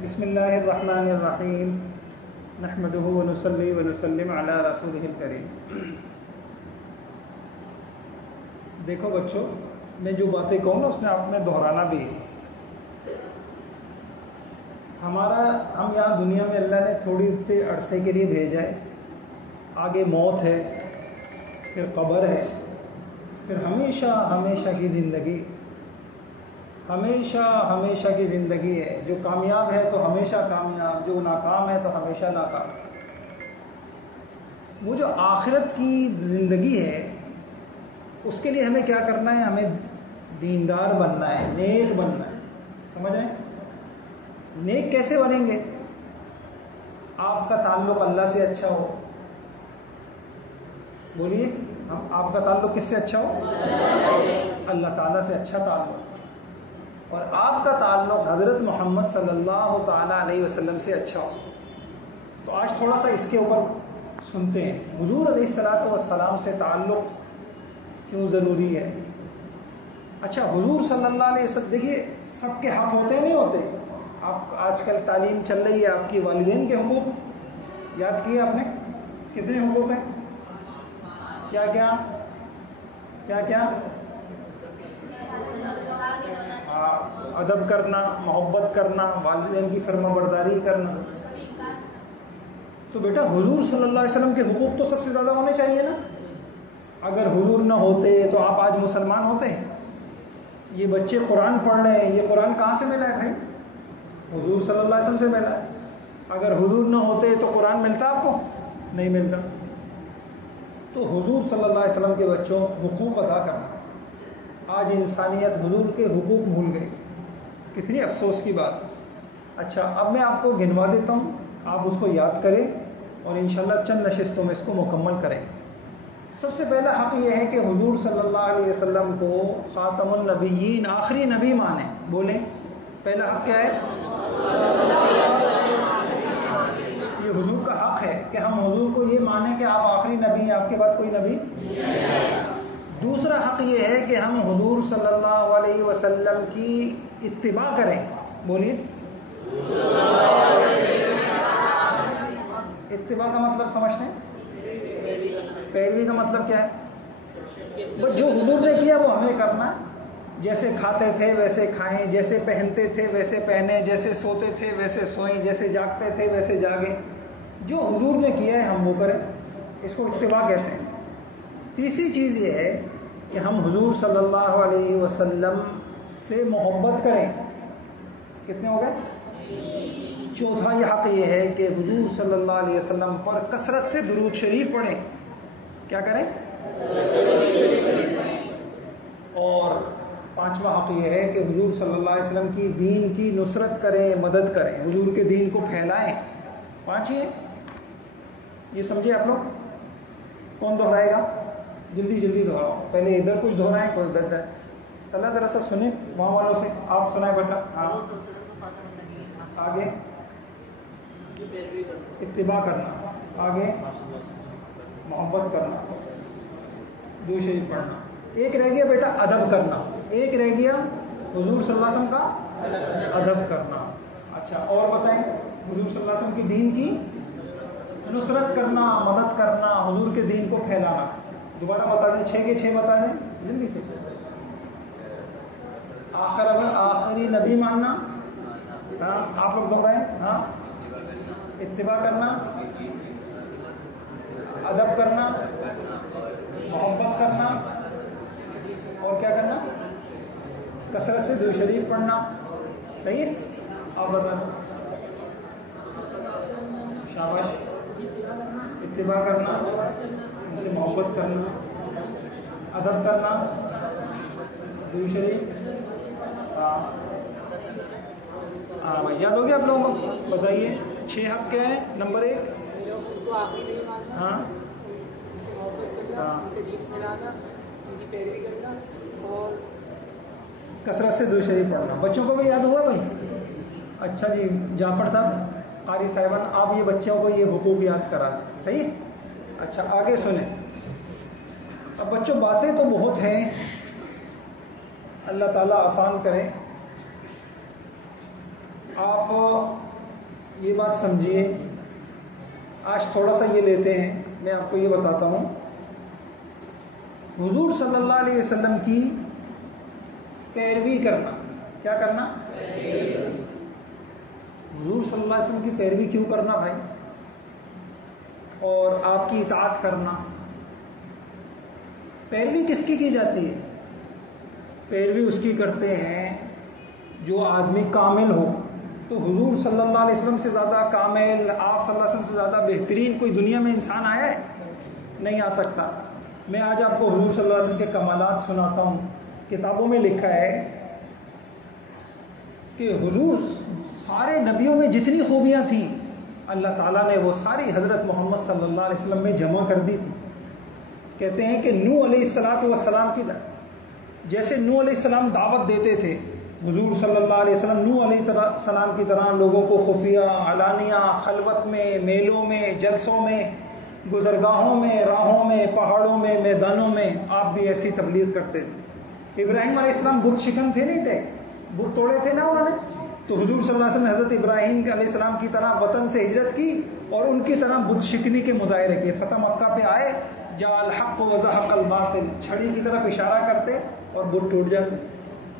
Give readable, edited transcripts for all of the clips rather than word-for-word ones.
بسم اللہ الرحمن الرحیم نحمدہ ونصلی ونسلم علی رسولہ الکریم۔ دیکھو بچوں، میں جو باتیں کہوں نا اس نے آپ نے دہرانا بھی ہے۔ ہم یہاں دنیا میں اللہ نے تھوڑی سے عرصے کے لیے بھیجا ہے، آگے موت ہے، پھر قبر ہے، پھر ہمیشہ کی زندگی، ہمیشہ کی زندگی ہے۔ جو کامیاب ہے تو ہمیشہ کامیاب، جو ناکام ہے تو ہمیشہ ناکام۔ وہ جو آخرت کی زندگی ہے اس کے لیے ہمیں کیا کرنا ہے؟ ہمیں دیندار بننا ہے، نیک بننا ہے۔ سمجھ رہے ہیں؟ نیک کیسے بنیں گے؟ آپ کا تعلق اللہ سے اچھا ہو۔ بولیے، آپ کا تعلق کس سے اچھا ہو؟ اللہ تعالیٰ سے اچھا تعلق، اور آپ کا تعلق حضرت محمد صلی اللہ تعالیٰ علیہ وسلم سے اچھا ہو۔ تو آج تھوڑا سا اس کے اوپر سنتے ہیں، حضور علیہ الصلوۃ والسلام سے تعلق کیوں ضروری ہے؟ اچھا، حضور صلی اللہ علیہ وسلم، دیکھیے سب کے حق ہوتے نہیں ہوتے۔ آپ آج کل تعلیم چل رہی ہے، آپ کی والدین کے حقوق یاد کیے آپ نے؟ کتنے حقوق ہیں؟ کیا کیا ادب کرنا، محبت کرنا، والدین کی فرما برداری کرنا۔ تو بیٹا حضور صلی اللہ علیہ وسلم کے حقوق تو سب سے زیادہ ہونے چاہیے نا۔ اگر حضور نہ ہوتے تو آپ آج مسلمان ہوتے؟ یہ بچے قرآن پڑھ رہے ہیں، یہ قرآن کہاں سے ملا ہے بھائی؟ حضور صلی اللہ علیہ وسلم سے ملا ہے۔ اگر حضور نہ ہوتے تو قرآن ملتا آپ کو؟ نہیں ملتا۔ تو حضور صلی اللہ علیہ وسلم کے بچوں حقوق ادا کرنا۔ آج انسانیت حضور کے حقوق بھول گئی، کتنی افسوس کی بات۔ اچھا، اب میں آپ کو گنوا دیتا ہوں، آپ اس کو یاد کریں اور انشاءاللہ چند نشستوں میں اس کو مکمل کریں۔ سب سے پہلا حق یہ ہے کہ حضور صلی اللہ علیہ وسلم کو خاتم النبیین، آخری نبی مانیں۔ بولیں، پہلا حق کیا ہے؟ یہ حضور کا حق ہے کہ ہم حضور کو یہ مانیں کہ آپ آخری نبی ہیں، آپ کے بعد کوئی نبی۔ دوسرا حق یہ ہے کہ ہم حضور صلی اللہ علیہ وسلم کی اتباع کریں۔ بولیے، اتباع کا مطلب سمجھتے ہیں؟ پیروی کا مطلب کیا ہے؟ بس جو حضور نے کیا وہ ہمیں کرنا۔ جیسے کھاتے تھے ویسے کھائیں، جیسے پہنتے تھے ویسے پہنیں، جیسے سوتے تھے ویسے سوئیں، جیسے جاگتے تھے ویسے جاگیں۔ جو حضور نے کیا ہے ہم وہ کریں، اس کو اتباع کہتے ہیں۔ تیسری چیز یہ ہے کہ ہم حضور صلی اللہ علیہ وسلم سے محبت کریں۔ کتنے ہو گئے؟ چوتھا یہ حق یہ ہے کہ حضور صلی اللہ علیہ وسلم پر کثرت سے درود شریف پڑھیں۔ کیا کریں؟ اور پانچواں حق یہ ہے کہ حضور صلی اللہ علیہ وسلم کی دین کی نصرت کریں، مدد کریں، حضور کے دین کو پھیلائیں۔ پانچ یہ سمجھے آپ لوگ؟ کون دہرائے گا؟ جلدی دہراؤ، پہلے ادھر کچھ دہرائیں، کوئی ادھر ہے۔ اللہ ذرا سا سنیں وہاں والوں سے، آپ سنائیں بیٹا۔ ہاں، آگے اتباع کرنا، آگے محبت کرنا، درود شریف پڑھنا۔ ایک رہ گیا بیٹا ادب کرنا، ایک رہ گیا حضور صلی اللہ علیہ وسلم کا ادب کرنا۔ اچھا، اور بتائیں، حضور صلی اللہ علیہ وسلم کی دین کی نصرت کرنا، مدد کرنا، حضور کے دین کو پھیلانا۔ دوبارہ بتا دیں، 6 کے 6 بتا دیں جلدی سے۔ آخری نبی ماننا، ہاں آپ لوگ دہرائیں۔ ہاں، اتباع کرنا، ادب کرنا، محبت کرنا، اور کیا کرنا؟ کثرت سے درود شریف پڑھنا۔ صحیح ہے؟ آپ بتائیں۔ شاباش، اتباع کرنا، ان سے محبت کرنا، ادب کرنا، درود شریف۔ ہاں بھائی، یاد ہو گیا آپ لوگوں کو؟ بتائیے 6 حق کیا ہے؟ نمبر 1، ہاں کثرت سے درود شریف پڑھنا۔ بچوں کو بھی یاد ہوا بھائی؟ اچھا جی، جعفر صاحب، قاری صاحبان، آپ یہ بچوں کو یہ حقوق یاد کرا دیں۔ صحیح؟ اچھا، آگے سنیں۔ اب بچوں باتیں تو بہت ہیں، اللہ تعالیٰ آسان کرے۔ آپ یہ بات سمجھیے. آج تھوڑا سا یہ لیتے ہیں، میں آپ کو یہ بتاتا ہوں. حضور صلی اللہ علیہ وسلم کی پیروی کرنا، کیا کرنا؟ حضور صلی اللہ علیہ وسلم کی پیروی کیوں کرنا بھائی؟ اور آپ کی اطاعت کرنا. پیروی کس کی جاتی ہے؟ پیروی اس کی کرتے ہیں جو آدمی کامل ہو. تو حضور صلی اللہ علیہ وسلم سے زیادہ کامل، آپ صلی اللہ علیہ وسلم سے زیادہ بہترین کوئی دنیا میں انسان آیا ہے؟ نہیں آ سکتا. میں آج آپ کو حضور صلی اللہ علیہ وسلم کے کمالات سناتا ہوں. کتابوں میں لکھا ہے کہ حضور سارے نبیوں میں جتنی خوبیاں تھیں اللہ تعالیٰ نے وہ ساری حضرت محمد صلی اللہ علیہ وسلم میں جمع کر دی تھی. کہتے ہیں کہ نوح علیہ السلام کی جیسے نوح علیہ السلام دعوت دیتے تھے، حضور صلی اللہ علیہ وسلم نوح علیہ السلام کی طرح لوگوں کو خفیہ، علانیہ، خلوت میں، میلوں میں، جلسوں میں، گزرگاہوں میں، راہوں میں، پہاڑوں میں، میدانوں میں آپ بھی ایسی تبلیغ کرتے تھے. ابراہیم علیہ السلام بت شکن تھے نہیں تھے؟ بت توڑے تھے نا انہوں نے. تو حضور صلی اللہ علیہ وسلم نے حضرت ابراہیم علیہ السلام کی طرح وطن سے ہجرت کی اور ان کی طرح بت شکنی کے مظاہرے کیے. فتح مکہ پہ آئے، جاء الحق وزهق الباطل، چھڑی کی طرف اشارہ کرتے اور بت ٹوٹ جاتے.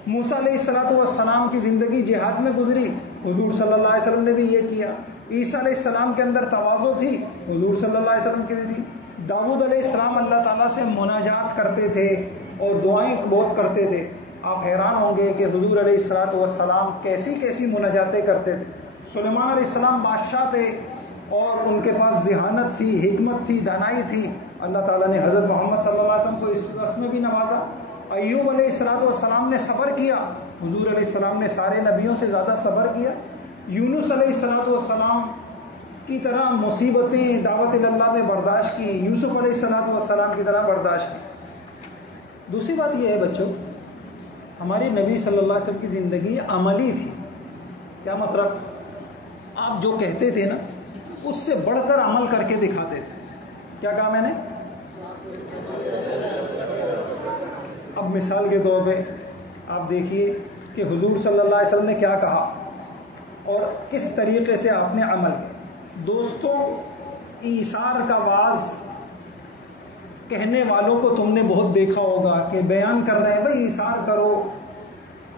موسیٰ علیہ السلام کی زندگی جہاد میں گزری، حضور صلی اللہ علیہ وسلم نے بھی یہ کیا. عیسیٰ علیہ السلام کے اندر تواضع تھی، حضور صلی اللہ علیہ وسلم کی بھی تھی. داؤد علیہ السلام اللہ تعالیٰ سے مناجات کرتے تھے اور دعائیں بہت کرتے تھے. آپ حیران ہوں گے کہ حضور علیہ السلام کیسی کیسی مناجاتیں کرتے تھے. سلیمان علیہ السلام بادشاہ تھے اور ان کے پاس ذہانت تھی، حکمت تھی، دانائی تھی. اللہ تعالیٰ نے حضرت محمد صلی اللہ علیہ وسلم کو اس میں بھی نوازا. ایوب علیہ السلام نے صبر کیا، حضور علیہ السلام نے سارے نبیوں سے زیادہ صبر کیا. یونس علیہ السلام کی طرح مصیبتیں دعوت اللہ میں برداشت کی، یوسف علیہ السلام کی طرح برداشت کی. دوسری بات یہ ہے بچوں، ہمارے نبی صلی اللہ علیہ وسلم کی زندگی عملی تھی. کیا مطلب؟ آپ جو کہتے تھے نا اس سے بڑھ کر عمل کر کے دکھاتے تھے. کیا کہا میں نے؟ اب مثال کے طور پہ آپ دیکھیے کہ حضور صلی اللہ علیہ وسلم نے کیا کہا اور کس طریقے سے آپ نے عمل کیا. دوستوں، ایثار کا واز کہنے والوں کو تم نے بہت دیکھا ہوگا کہ بیان کر رہے ہیں بھائی ایثار کرو،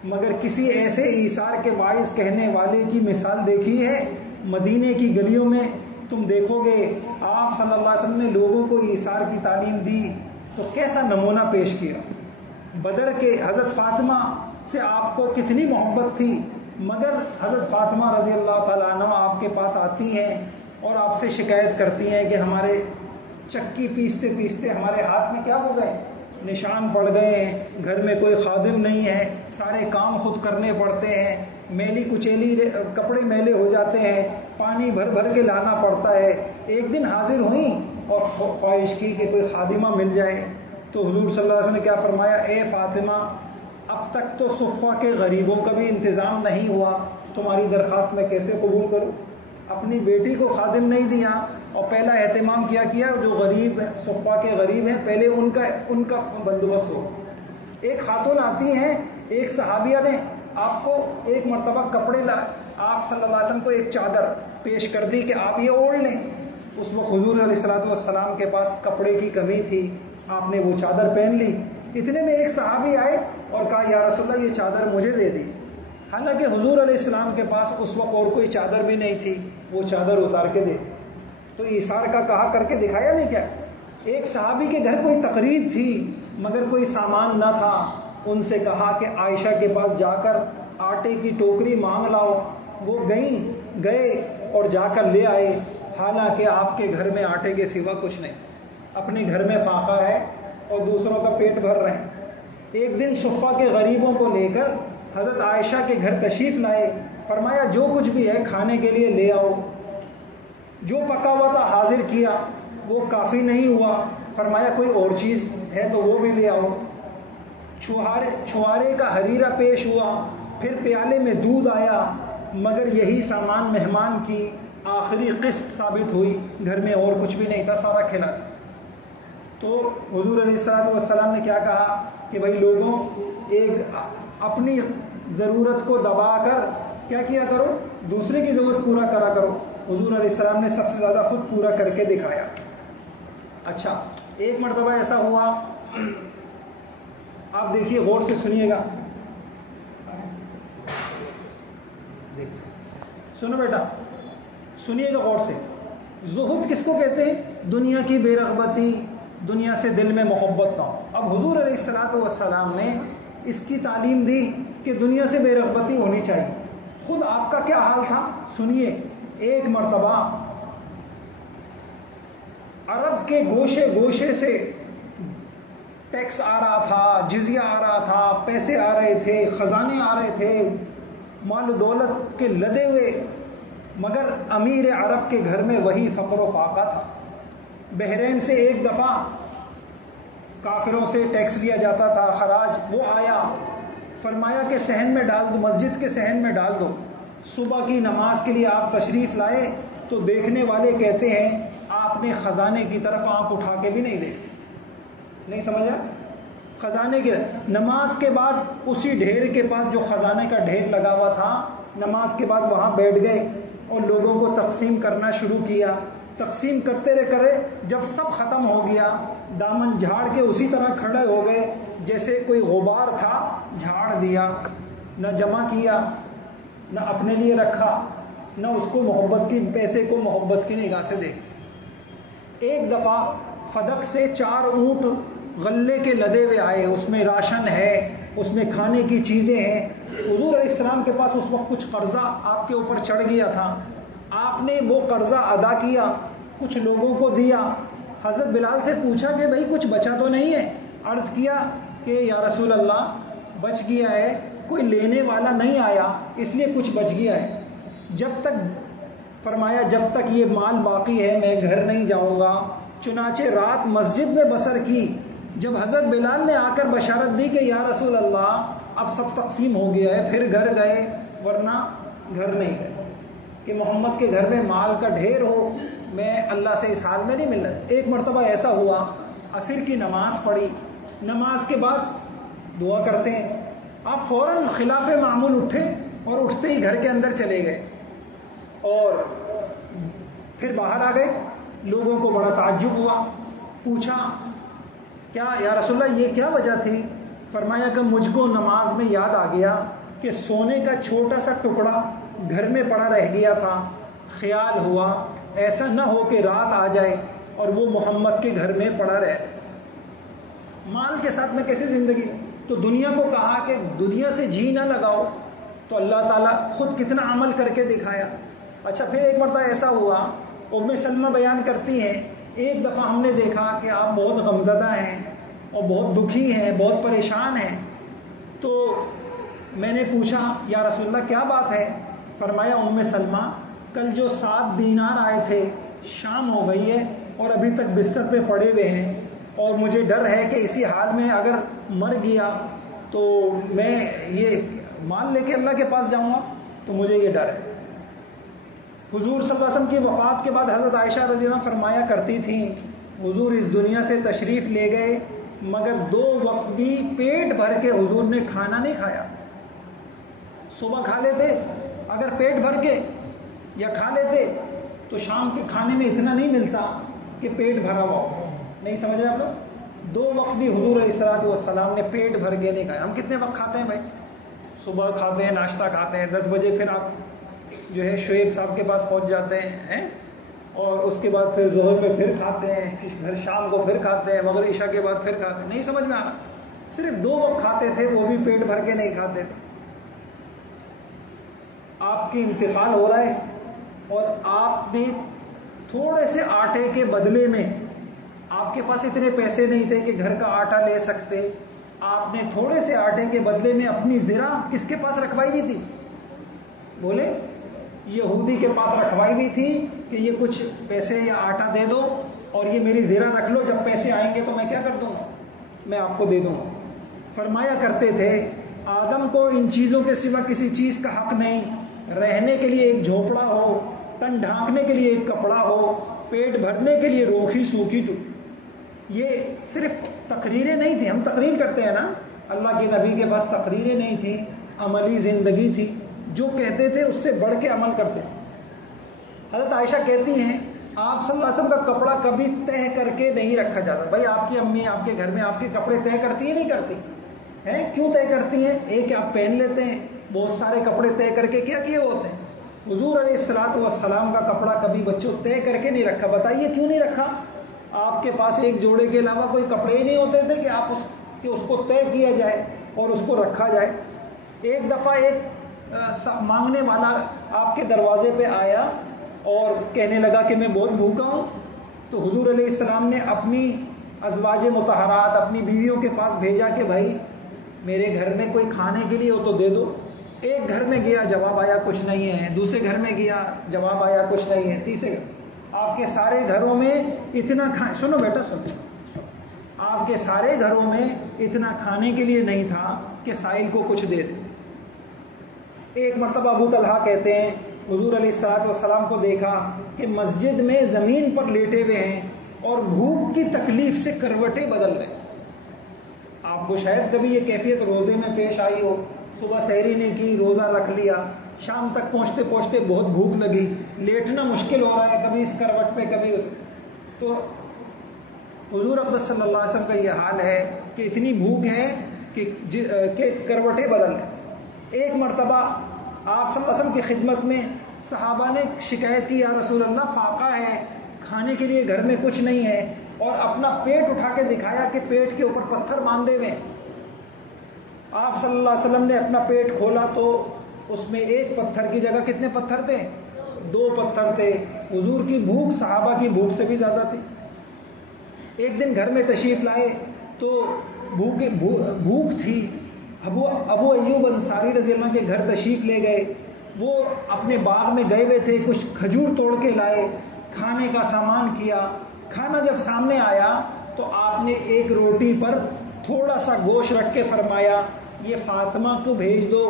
مگر کسی ایسے ایثار کے باعث کہنے والے کی مثال دیکھی ہے؟ مدینے کی گلیوں میں تم دیکھو گے آپ صلی اللہ علیہ وسلم نے لوگوں کو ایثار کی تعلیم دی تو کیسا نمونہ پیش کیا. بدر کے حضرت فاطمہ سے آپ کو کتنی محبت تھی، مگر حضرت فاطمہ رضی اللہ تعالیٰ عنہ آپ کے پاس آتی ہیں اور آپ سے شکایت کرتی ہیں کہ ہمارے چکی پیستے پیستے ہمارے ہاتھ میں کیا ہو گئے؟ نشان پڑ گئے ہیں. گھر میں کوئی خادم نہیں ہے، سارے کام خود کرنے پڑتے ہیں، میلی کچیلی کپڑے میلے ہو جاتے ہیں، پانی بھر بھر کے لانا پڑتا ہے. ایک دن حاضر ہوئیں اور خواہش کی کہ کوئی خادمہ مل جائے. تو حضور صلی اللہ علیہ وسلم نے کیا فرمایا؟ اے فاطمہ، اب تک تو صفہ کے غریبوں کا بھی انتظام نہیں ہوا، تمہاری درخواست میں کیسے قبول کروں؟ اپنی بیٹی کو خادم نہیں دیا اور پہلا اہتمام کیا جو غریب صفہ کے غریب ہیں پہلے ان کا بندوبست ہو. ایک خاتون آتی ہیں، ایک صحابیہ نے آپ کو ایک مرتبہ کپڑے آپ صلی اللہ علیہ وسلم کو ایک چادر پیش کر دی کہ آپ یہ اوڑھ لیں. اس وقت حضور علیہ السلام کے پاس کپڑے کی کمی تھی، آپ نے وہ چادر پہن لی. اتنے میں ایک صحابی آئے اور کہا یا رسول اللہ یہ چادر مجھے دے دی. حالانکہ حضور علیہ السلام کے پاس اس وقت اور کوئی چادر بھی نہیں تھی، وہ چادر اتار کے دے. تو ایثار کا کہا کر کے دکھایا نہیں کیا؟ ایک صحابی کے گھر کوئی تقریب تھی مگر کوئی سامان نہ تھا، ان سے کہا کہ عائشہ کے پاس جا کر آٹے کی ٹوکری مانگ لاؤ. وہ گئے اور جا کر لے آئے، حالانکہ آپ کے گھر میں آٹے کے سوا کچھ نہیں، اپنے گھر میں فاقہ ہے اور دوسروں کا پیٹ بھر رہے ہیں. ایک دن صفہ کے غریبوں کو لے کر حضرت عائشہ کے گھر تشریف لائے. فرمایا جو کچھ بھی ہے کھانے کے لیے لے آؤ. جو پکا ہوا تھا حاضر کیا، وہ کافی نہیں ہوا. فرمایا کوئی اور چیز ہے تو وہ بھی لے آؤ. چھوارے کا حریرہ پیش ہوا، پھر پیالے میں دودھ آیا، مگر یہی سامان مہمان کی آخری قسط ثابت ہوئی. گھر میں اور کچھ بھی نہیں تھا، سارا کھلا. تو حضور علیہ السلام نے کیا کہا کہ بھائی لوگوں، ایک اپنی ضرورت کو دبا کر کیا کیا کرو؟ دوسرے کی ضرورت پورا کرا کرو. حضور علیہ السلام نے سب سے زیادہ خود پورا کر کے دکھایا. اچھا ایک مرتبہ ایسا ہوا, آپ دیکھیے غور سے سنیے گا, سنو بیٹا سنیے گا غور سے. زہد کس کو کہتے ہیں؟ دنیا کی بے رغبتی, دنیا سے دل میں محبت نہ ہو. اب حضور علیہ الصلوۃ والسلام نے اس کی تعلیم دی کہ دنیا سے بے رغبتی ہونی چاہیے. خود آپ کا کیا حال تھا سنیے. ایک مرتبہ عرب کے گوشے گوشے سے ٹیکس آ رہا تھا, جزیہ آ رہا تھا, پیسے آ رہے تھے, خزانے آ رہے تھے, مال و دولت کے لدے ہوئے, مگر امیر عرب کے گھر میں وہی فقر و فاقہ تھا. بحرین سے ایک دفعہ کافروں سے ٹیکس لیا جاتا تھا, خراج, وہ آیا, فرمایا کہ صحن میں ڈال دو, مسجد کے صحن میں ڈال دو. صبح کی نماز کے لیے آپ تشریف لائے تو دیکھنے والے کہتے ہیں آپ نے خزانے کی طرف آنکھ اٹھا کے بھی نہیں دیکھی. نہیں سمجھا؟ خزانے کے نماز کے بعد اسی ڈھیر کے پاس جو خزانے کا ڈھیر لگا ہوا تھا, نماز کے بعد وہاں بیٹھ گئے اور لوگوں کو تقسیم کرنا شروع کیا. تقسیم کرتے رہے, جب سب ختم ہو گیا دامن جھاڑ کے اسی طرح کھڑے ہو گئے جیسے کوئی غبار تھا, جھاڑ دیا, نہ جمع کیا, نہ اپنے لیے رکھا, نہ اس کو محبت کی, پیسے کو محبت کی نگاہ سے دیکھ. ایک دفعہ فدق سے 4 اونٹ غلے کے لدے ہوئے آئے, اس میں راشن ہے, اس میں کھانے کی چیزیں ہیں. حضور علیہ السلام کے پاس اس وقت کچھ قرضہ آپ کے اوپر چڑھ گیا تھا, آپ نے وہ قرضہ ادا کیا, کچھ لوگوں کو دیا. حضرت بلال سے پوچھا کہ بھائی کچھ بچا تو نہیں ہے؟ عرض کیا کہ یا رسول اللہ بچ گیا ہے, کوئی لینے والا نہیں آیا اس لیے کچھ بچ گیا ہے. جب تک فرمایا جب تک یہ مال باقی ہے میں گھر نہیں جاؤں گا. چنانچہ رات مسجد میں بسر کی. جب حضرت بلال نے آ کر بشارت دی کہ یا رسول اللہ اب سب تقسیم ہو گیا ہے, پھر گھر گئے, ورنہ گھر نہیں گئے. کہ محمد کے گھر میں مال کا ڈھیر ہو, میں اللہ سے اس حال میں نہیں مل رہا. ایک مرتبہ ایسا ہوا, عصر کی نماز پڑھی, نماز کے بعد دعا کرتے ہیں, آپ فوراً خلاف معمول اٹھے اور اٹھتے ہی گھر کے اندر چلے گئے اور پھر باہر آ گئے. لوگوں کو بڑا تعجب ہوا, پوچھا کیا یا رسول اللہ یہ کیا وجہ تھی؟ فرمایا کہ مجھ کو نماز میں یاد آ گیا کہ سونے کا چھوٹا سا ٹکڑا گھر میں پڑا رہ گیا تھا, خیال ہوا ایسا نہ ہو کہ رات آ جائے اور وہ محمد کے گھر میں پڑا رہے. مال کے ساتھ میں کیسے زندگی؟ تو دنیا کو کہا کہ دنیا سے جی نہ لگاؤ, تو اللہ تعالیٰ خود کتنا عمل کر کے دکھایا. اچھا پھر ایک مرتبہ ایسا ہوا, ام سلمہ بیان کرتی ہیں, ایک دفعہ ہم نے دیکھا کہ آپ بہت غمزدہ ہیں اور بہت دکھی ہیں, بہت پریشان ہیں. تو میں نے پوچھا یا رسول اللہ کیا بات ہے؟ فرمایا ام سلمہ کل جو 7 دینار آئے تھے شام ہو گئی ہے اور ابھی تک بستر پہ پڑے ہوئے ہیں, اور مجھے ڈر ہے کہ اسی حال میں اگر مر گیا تو میں یہ مال لے کے اللہ کے پاس جاؤں گا, تو مجھے یہ ڈر ہے. حضور صلی اللہ علیہ وسلم کی وفات کے بعد حضرت عائشہ رضی اللہ عنہا فرمایا کرتی تھیں حضور اس دنیا سے تشریف لے گئے مگر 2 وقت بھی پیٹ بھر کے حضور نے کھانا نہیں کھایا. صبح کھا لیتے اگر پیٹ بھر کے یا کھا لیتے تو شام کے کھانے میں اتنا نہیں ملتا کہ پیٹ بھرا ہوا ہو. نہیں سمجھ رہے آپ لوگ؟ 2 وقت بھی حضور علیہ الصلوۃ والسلام نے پیٹ بھر کے نہیں کھایا. ہم کتنے وقت کھاتے ہیں بھائی؟ صبح کھاتے ہیں, ناشتہ کھاتے ہیں, 10 بجے پھر آپ جو ہے شعیب صاحب کے پاس پہنچ جاتے ہیں, اور اس کے بعد پھر ظہر پہ پھر کھاتے ہیں, پھر شام کو پھر کھاتے ہیں, مغرب عشاء کے بعد پھر کھاتے ہیں. نہیں سمجھ میں آنا؟ صرف 2 وقت کھاتے تھے, وہ بھی پیٹ بھر کے نہیں کھاتے تھے. آپ کی انتقال ہو رہا ہے اور آپ نے تھوڑے سے آٹے کے بدلے میں, آپ کے پاس اتنے پیسے نہیں تھے کہ گھر کا آٹا لے سکتے, آپ نے تھوڑے سے آٹے کے بدلے میں اپنی زرہ کس کے پاس رکھوائی بھی تھی؟ بولے, یہودی کے پاس رکھوائی بھی تھی کہ یہ کچھ پیسے یا آٹا دے دو اور یہ میری زرہ رکھ لو, جب پیسے آئیں گے تو میں کیا کر دوں گا, میں آپ کو دے دوں گا. فرمایا کرتے تھے آدم کو ان چیزوں کے سوا کسی چیز کا حق نہیں. رہنے کے لیے ایک جھوپڑا ہو, تن ڈھانکنے کے لیے ایک کپڑا ہو, پیٹ بھرنے کے لیے روکھی سوکھی یہ صرف تقریریں نہیں تھیں. ہم تقریر کرتے ہیں نا, اللہ کے نبی کے پاس تقریریں نہیں تھیں, عملی زندگی تھی، جو کہتے تھے اس سے بڑھ کے عمل کرتے. حضرت عائشہ کہتی ہیں آپ صلی اللہ علیہ وسلم کا کپڑا کبھی تہہ کر کے نہیں رکھا جاتا. بھائی آپ کی امی آپ کے گھر میں آپ کے کپڑے تہہ کرتی ہیں نہیں کرتی ہیں؟ کیوں تہہ کرتی ہیں؟ ایک آپ پہن لیتے ہیں، بہت سارے کپڑے تہہ کر کے کیا کیے ہوتے ہیں. حضور علیہ الصلوۃ والسلام کا کپڑا کبھی بچوں تہہ کر کے نہیں رکھا. بتائیے کیوں نہیں رکھا؟ آپ کے پاس ایک جوڑے کے علاوہ کوئی کپڑے ہی نہیں ہوتے تھے کہ اس کو طے کیا جائے اور اس کو رکھا جائے. ایک دفعہ ایک مانگنے والا آپ کے دروازے پہ آیا اور کہنے لگا کہ میں بہت بھوکا ہوں. تو حضور علیہ السلام نے اپنی ازواج مطہرات اپنی بیویوں کے پاس بھیجا کہ بھائی میرے گھر میں کوئی کھانے کے لیے ہو تو دے دو. ایک گھر میں گیا جواب آیا کچھ نہیں ہے، دوسرے گھر میں گیا جواب آیا کچھ نہیں ہے، تیسرے آپ کے سارے گھروں میں اتنا سنو بیٹا سنو، آپ کے سارے گھروں میں اتنا کھانے کے لیے نہیں تھا کہ سائل کو کچھ دے دے. ایک مرتبہ ابو طلحہ کہتے ہیں حضور علیہ الصلوۃ والسلام کو دیکھا کہ مسجد میں زمین پر لیٹے ہوئے ہیں اور بھوک کی تکلیف سے کروٹیں بدل رہے. آپ کو شاید کبھی یہ کیفیت روزے میں پیش آئی ہو، صبح سحری نہیں کی، روزہ رکھ لیا، شام تک پہنچتے پہنچتے بہت بھوک لگی، لیٹنا مشکل ہو رہا ہے، کبھی اس کروٹ پہ کبھی. تو حضور اقدس صلی اللہ علیہ وسلم کا یہ حال ہے کہ اتنی بھوک ہے کہ کروٹیں بدل رہے. ایک مرتبہ آپ صلی اللہ علیہ وسلم کی خدمت میں صحابہ نے شکایت کی، یا رسول اللہ فاقہ ہے، کھانے کے لیے گھر میں کچھ نہیں ہے، اور اپنا پیٹ اٹھا کے دکھایا کہ پیٹ کے اوپر پتھر باندھے ہوئے. آپ صلی اللہ علیہ وسلم نے اپنا پیٹ کھولا تو اس میں ایک پتھر کی جگہ کتنے پتھر تھے؟ 2 پتھر تھے. حضور کی بھوک صحابہ کی بھوک سے بھی زیادہ تھی. ایک دن گھر میں تشریف لائے تو بھوک تھی. ابو ایوب انصاری رضی اللہ عنہ کے گھر تشریف لے گئے. وہ اپنے باغ میں گئے ہوئے تھے، کچھ کھجور توڑ کے لائے، کھانے کا سامان کیا. کھانا جب سامنے آیا تو آپ نے ایک روٹی پر تھوڑا سا گوشت رکھ کے فرمایا یہ فاطمہ کو بھیج دو،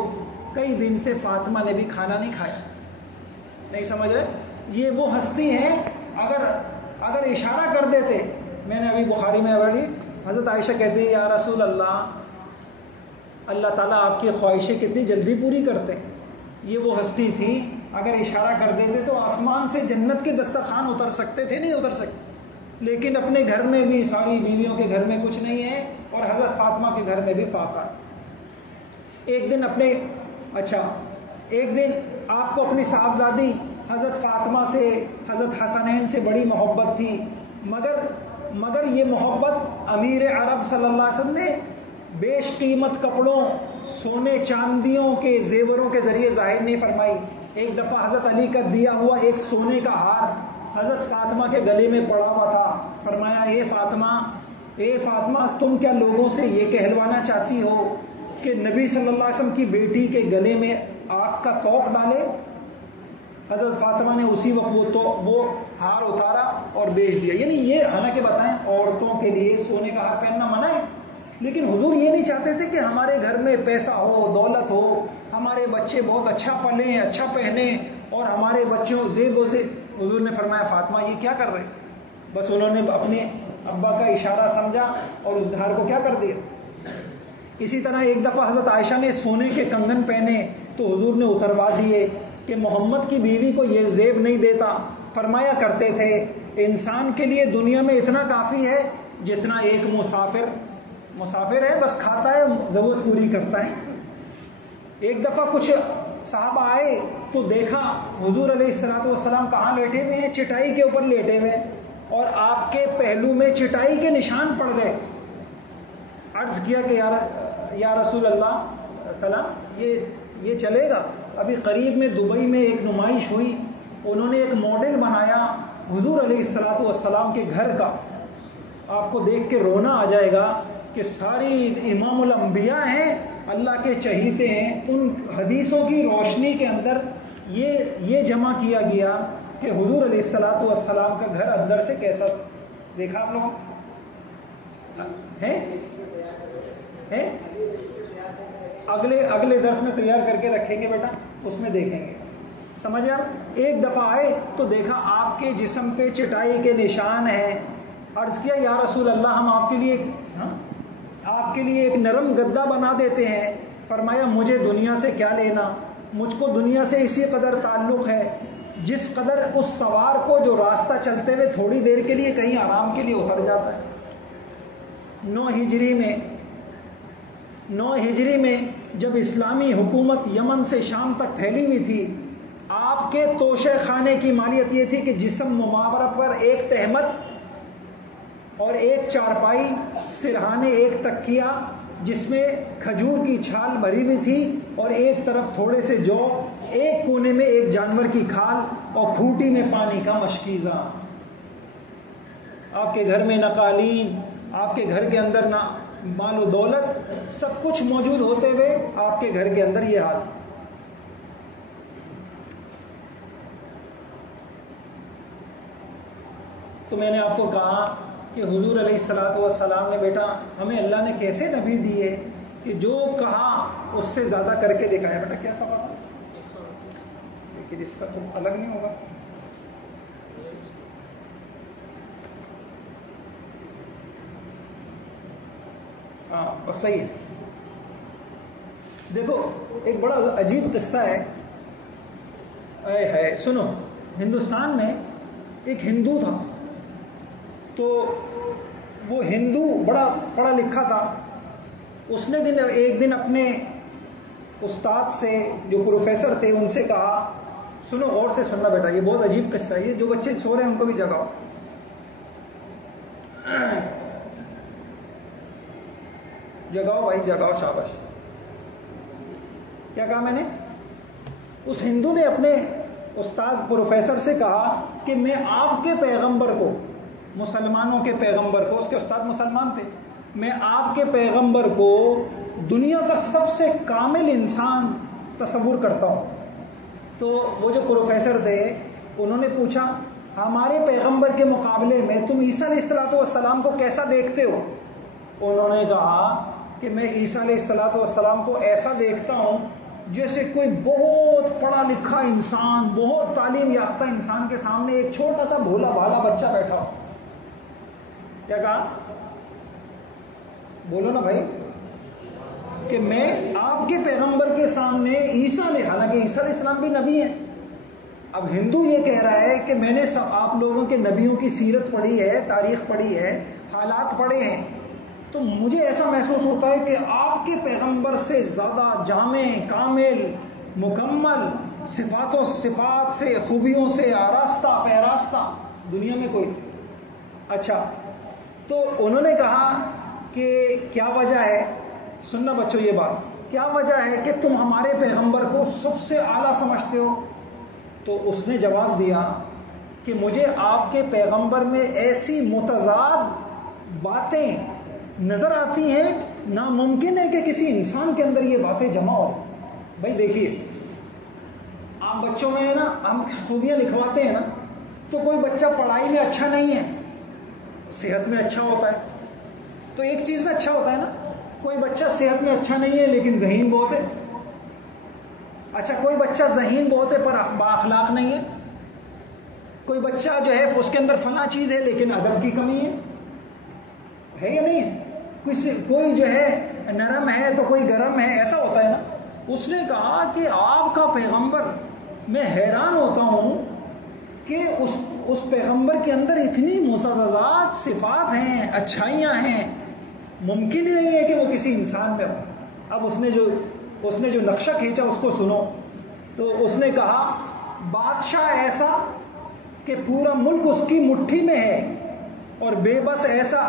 کئی دن سے فاطمہ نے بھی کھانا نہیں کھایا. نہیں سمجھ رہے؟ یہ وہ ہستی ہیں، اگر اشارہ کر دیتے. میں نے ابھی بخاری میں پڑھی، حضرت عائشہ کہتی ہے یا رسول اللہ، اللہ تعالیٰ آپ کی خواہشیں کتنی جلدی پوری کرتے ہیں. یہ وہ ہستی تھی، اگر اشارہ کر دیتے تو آسمان سے جنت کے دسترخوان اتر سکتے تھے، نہیں اتر سکتے. لیکن اپنے گھر میں بھی ساری بیویوں کے گھر میں کچھ نہیں ہے اور حضرت فاطمہ کے گھر میں بھی فاقہ. ایک دن آپ کو اپنی صاحبزادی حضرت فاطمہ سے، حضرت حسنین سے بڑی محبت تھی، مگر یہ محبت امیر عرب صلی اللہ علیہ وسلم نے بیش قیمت کپڑوں، سونے چاندیوں کے زیوروں کے ذریعے ظاہر نہیں فرمائی. ایک دفعہ حضرت علی کا دیا ہوا ایک سونے کا ہار حضرت فاطمہ کے گلے میں پڑا ہوا تھا. فرمایا اے فاطمہ تم کیا لوگوں سے یہ کہلوانا چاہتی ہو کہ نبی صلی اللہ علیہ وسلم کی بیٹی کے گلے میں آگ کا توق ڈالے؟ حضرت فاطمہ نے اسی وقت وہ ہار اتارا اور بیچ دیا. یعنی یہ حالانکہ بتائیں عورتوں کے لیے سونے کا ہار پہننا منع ہے، لیکن حضور یہ نہیں چاہتے تھے کہ ہمارے گھر میں پیسہ ہو، دولت ہو، ہمارے بچے بہت اچھا پلیں، اچھا پہنیں، اور ہمارے بچوں زیب و زیب. حضور نے فرمایا فاطمہ یہ کیا کر رہے؟ بس انہوں نے اپنے ابا کا اشارہ سمجھا اور اس گھر کو کیا کر دیا. اسی طرح ایک دفعہ حضرت عائشہ نے سونے کے کنگن پہنے تو حضور نے اتروا دیے کہ محمد کی بیوی کو یہ زیب نہیں دیتا. فرمایا کرتے تھے انسان کے لیے دنیا میں اتنا کافی ہے جتنا ایک مسافر ہے، بس کھاتا ہے، ضرورت پوری کرتا ہے. ایک دفعہ کچھ صحابہ آئے تو دیکھا حضور علیہ الصلوۃ والسلام کہاں لیٹے ہوئے ہیں؟ چٹائی کے اوپر لیٹے ہوئے، اور آپ کے پہلو میں چٹائی کے نشان پڑ گئے. عرض کیا کہ یا رسول اللہ تعالی یہ چلے گا؟ ابھی قریب میں دبئی میں ایک نمائش ہوئی، انہوں نے ایک ماڈل بنایا حضور علیہ الصلوۃ والسلام کے گھر کا. آپ کو دیکھ کے رونا آ جائے گا کہ ساری امام الانبیاء ہیں، اللہ کے چہیتے ہیں. ان حدیثوں کی روشنی کے اندر یہ جمع کیا گیا کہ حضور علیہ الصلوۃ والسلام کا گھر اندر سے کیسا دیکھا آپ لوگ ہیں؟ اگلے درس میں تیار کر کے رکھیں گے بیٹا، اس میں دیکھیں گے. سمجھے آپ؟ ایک دفعہ آئے تو دیکھا آپ کے جسم پہ چٹائی کے نشان ہیں. عرض کیا یا رسول اللہ ہم آپ کے لیے ایک نرم گدا بنا دیتے ہیں. فرمایا مجھے دنیا سے کیا لینا، مجھ کو دنیا سے اسی قدر تعلق ہے جس قدر اس سوار کو جو راستہ چلتے ہوئے تھوڑی دیر کے لیے کہیں آرام کے لیے اتر جاتا ہے۔ 9 ہجری میں جب اسلامی حکومت یمن سے شام تک پھیلی ہوئی تھی، آپ کے توشہ خانے کی مالیت یہ تھی کہ جسم ممابرہ پر ایک تہمت اور ایک چارپائی، سرہانے ایک تکیہ جس میں کھجور کی چھال بھری ہوئی تھی، اور ایک طرف تھوڑے سے جو، ایک کونے میں ایک جانور کی کھال، اور کھوٹی میں پانی کا مشکیزہ۔ آپ کے گھر میں نہ قالین، آپ کے گھر کے اندر نہ مال و دولت، سب کچھ موجود ہوتے ہوئے آپ کے گھر کے اندر یہ حال۔ تو میں نے آپ کو کہا کہ حضور علیہ الصلوۃ والسلام نے بیٹا ہمیں اللہ نے کیسے نبی دیے کہ جو کہا اس سے زیادہ کر کے دکھایا۔ بیٹا کیا سوال ہے؟ لیکن اس کا تو الگ نہیں ہوگا۔ ہاں بس صحیح ہے۔ دیکھو ایک بڑا عجیب قصہ ہے، سنو۔ ہندوستان میں ایک ہندو تھا، تو وہ ہندو بڑا پڑھا لکھا تھا۔ اس نے ایک دن اپنے استاد سے جو پروفیسر تھے ان سے کہا، سنو غور سے سننا بیٹا، یہ بہت عجیب قصہ ہے، یہ جو بچے سو رہے ہیں ان کو بھی جگاؤ۔ جگاؤ بھائی جگاؤ، شاباش۔ کیا کہا میں نے؟ اس ہندو نے اپنے استاد پروفیسر سے کہا کہ میں آپ کے پیغمبر کو، مسلمانوں کے پیغمبر کو، اس کے استاد مسلمان تھے، میں آپ کے پیغمبر کو دنیا کا سب سے کامل انسان تصور کرتا ہوں۔ تو وہ جو پروفیسر تھے انہوں نے پوچھا ہمارے پیغمبر کے مقابلے میں تم عیسیٰ علیہ الصلوۃ والسلام کو کیسا دیکھتے ہو؟ انہوں نے کہا کہ میں عیسیٰ علیہ الصلوۃ والسلام کو ایسا دیکھتا ہوں جیسے کوئی بہت پڑھا لکھا انسان، بہت تعلیم یافتہ انسان کے سامنے ایک چھوٹا سا بھولا بھالا بچہ بیٹھا ہو۔ کیا کہا؟ بولو نا بھائی، کہ میں آپ کے پیغمبر کے سامنے عیسیٰ علیہ، حالانکہ عیسیٰ علیہ السلام بھی نبی ہیں۔ اب ہندو یہ کہہ رہا ہے کہ میں نے آپ لوگوں کے نبیوں کی سیرت پڑھی ہے، تاریخ پڑھی ہے، حالات پڑھے ہیں، تو مجھے ایسا محسوس ہوتا ہے کہ آپ کے پیغمبر سے زیادہ جامع، کامل، مکمل، صفات و صفات سے، خوبیوں سے آراستہ پیراستہ دنیا میں کوئی۔ اچھا، تو انہوں نے کہا کہ کیا وجہ ہے؟ سننا بچوں یہ بات، کیا وجہ ہے کہ تم ہمارے پیغمبر کو سب سے اعلیٰ سمجھتے ہو؟ تو اس نے جواب دیا کہ مجھے آپ کے پیغمبر میں ایسی متضاد باتیں نظر آتی ہیں، ناممکن ہے کہ کسی انسان کے اندر یہ باتیں جمع ہو۔ بھائی دیکھیے، آپ بچوں میں نا ہم خوبیاں لکھواتے ہیں نا، تو کوئی بچہ پڑھائی میں اچھا نہیں ہے، صحت میں اچھا ہوتا ہے، تو ایک چیز میں اچھا ہوتا ہے نا۔ کوئی بچہ صحت میں اچھا نہیں ہے لیکن ذہین بہت ہے۔ اچھا، کوئی بچہ ذہین بہت ہے پر بااخلاق نہیں ہے۔ کوئی بچہ جو ہے اس کے اندر فلاں چیز ہے لیکن ادب کی کمی ہے یا نہیں ہے؟ کوئی جو ہے نرم ہے تو کوئی گرم ہے، ایسا ہوتا ہے نا۔ اس نے کہا کہ آپ کا پیغمبر، میں حیران ہوتا ہوں کہ اس پیغمبر کے اندر اتنی متضاد صفات ہیں، اچھائیاں ہیں، ممکن ہی نہیں ہے کہ وہ کسی انسان میں ہو۔ اب اس نے جو نقشہ کھینچا اس کو سنو۔ تو اس نے کہا بادشاہ ایسا کہ پورا ملک اس کی مٹھی میں ہے، اور بے بس ایسا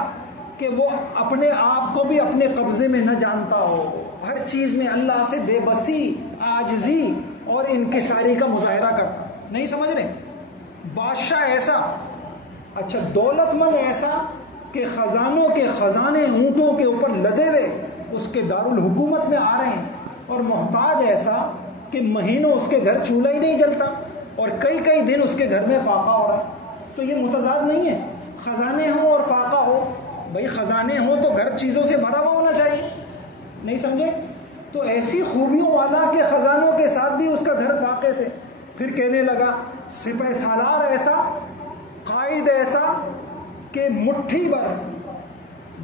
کہ وہ اپنے آپ کو بھی اپنے قبضے میں نہ جانتا ہو، ہر چیز میں اللہ سے بے بسی، عاجزی اور انکساری کا مظاہرہ کرتا۔ نہیں سمجھ رہے؟ بادشاہ ایسا، اچھا دولت مند ایسا کہ خزانوں کے خزانے اونٹوں کے اوپر لدے ہوئے اس کے دارالحکومت میں آ رہے ہیں، اور محتاج ایسا کہ مہینوں اس کے گھر چولہا ہی نہیں جلتا، اور کئی دن اس کے گھر میں فاقہ ہو رہا ہے۔ تو یہ متضاد نہیں ہے؟ خزانے ہوں اور فاقہ ہو، بھائی خزانے ہوں تو گھر چیزوں سے بھرا ہوا ہونا چاہیے، نہیں سمجھے؟ تو ایسی خوبیوں والا کہ خزانوں کے ساتھ بھی اس کا گھر فاقے سے۔ پھر کہنے لگا سپہ سالار ایسا، قائد ایسا کہ مٹھی بھر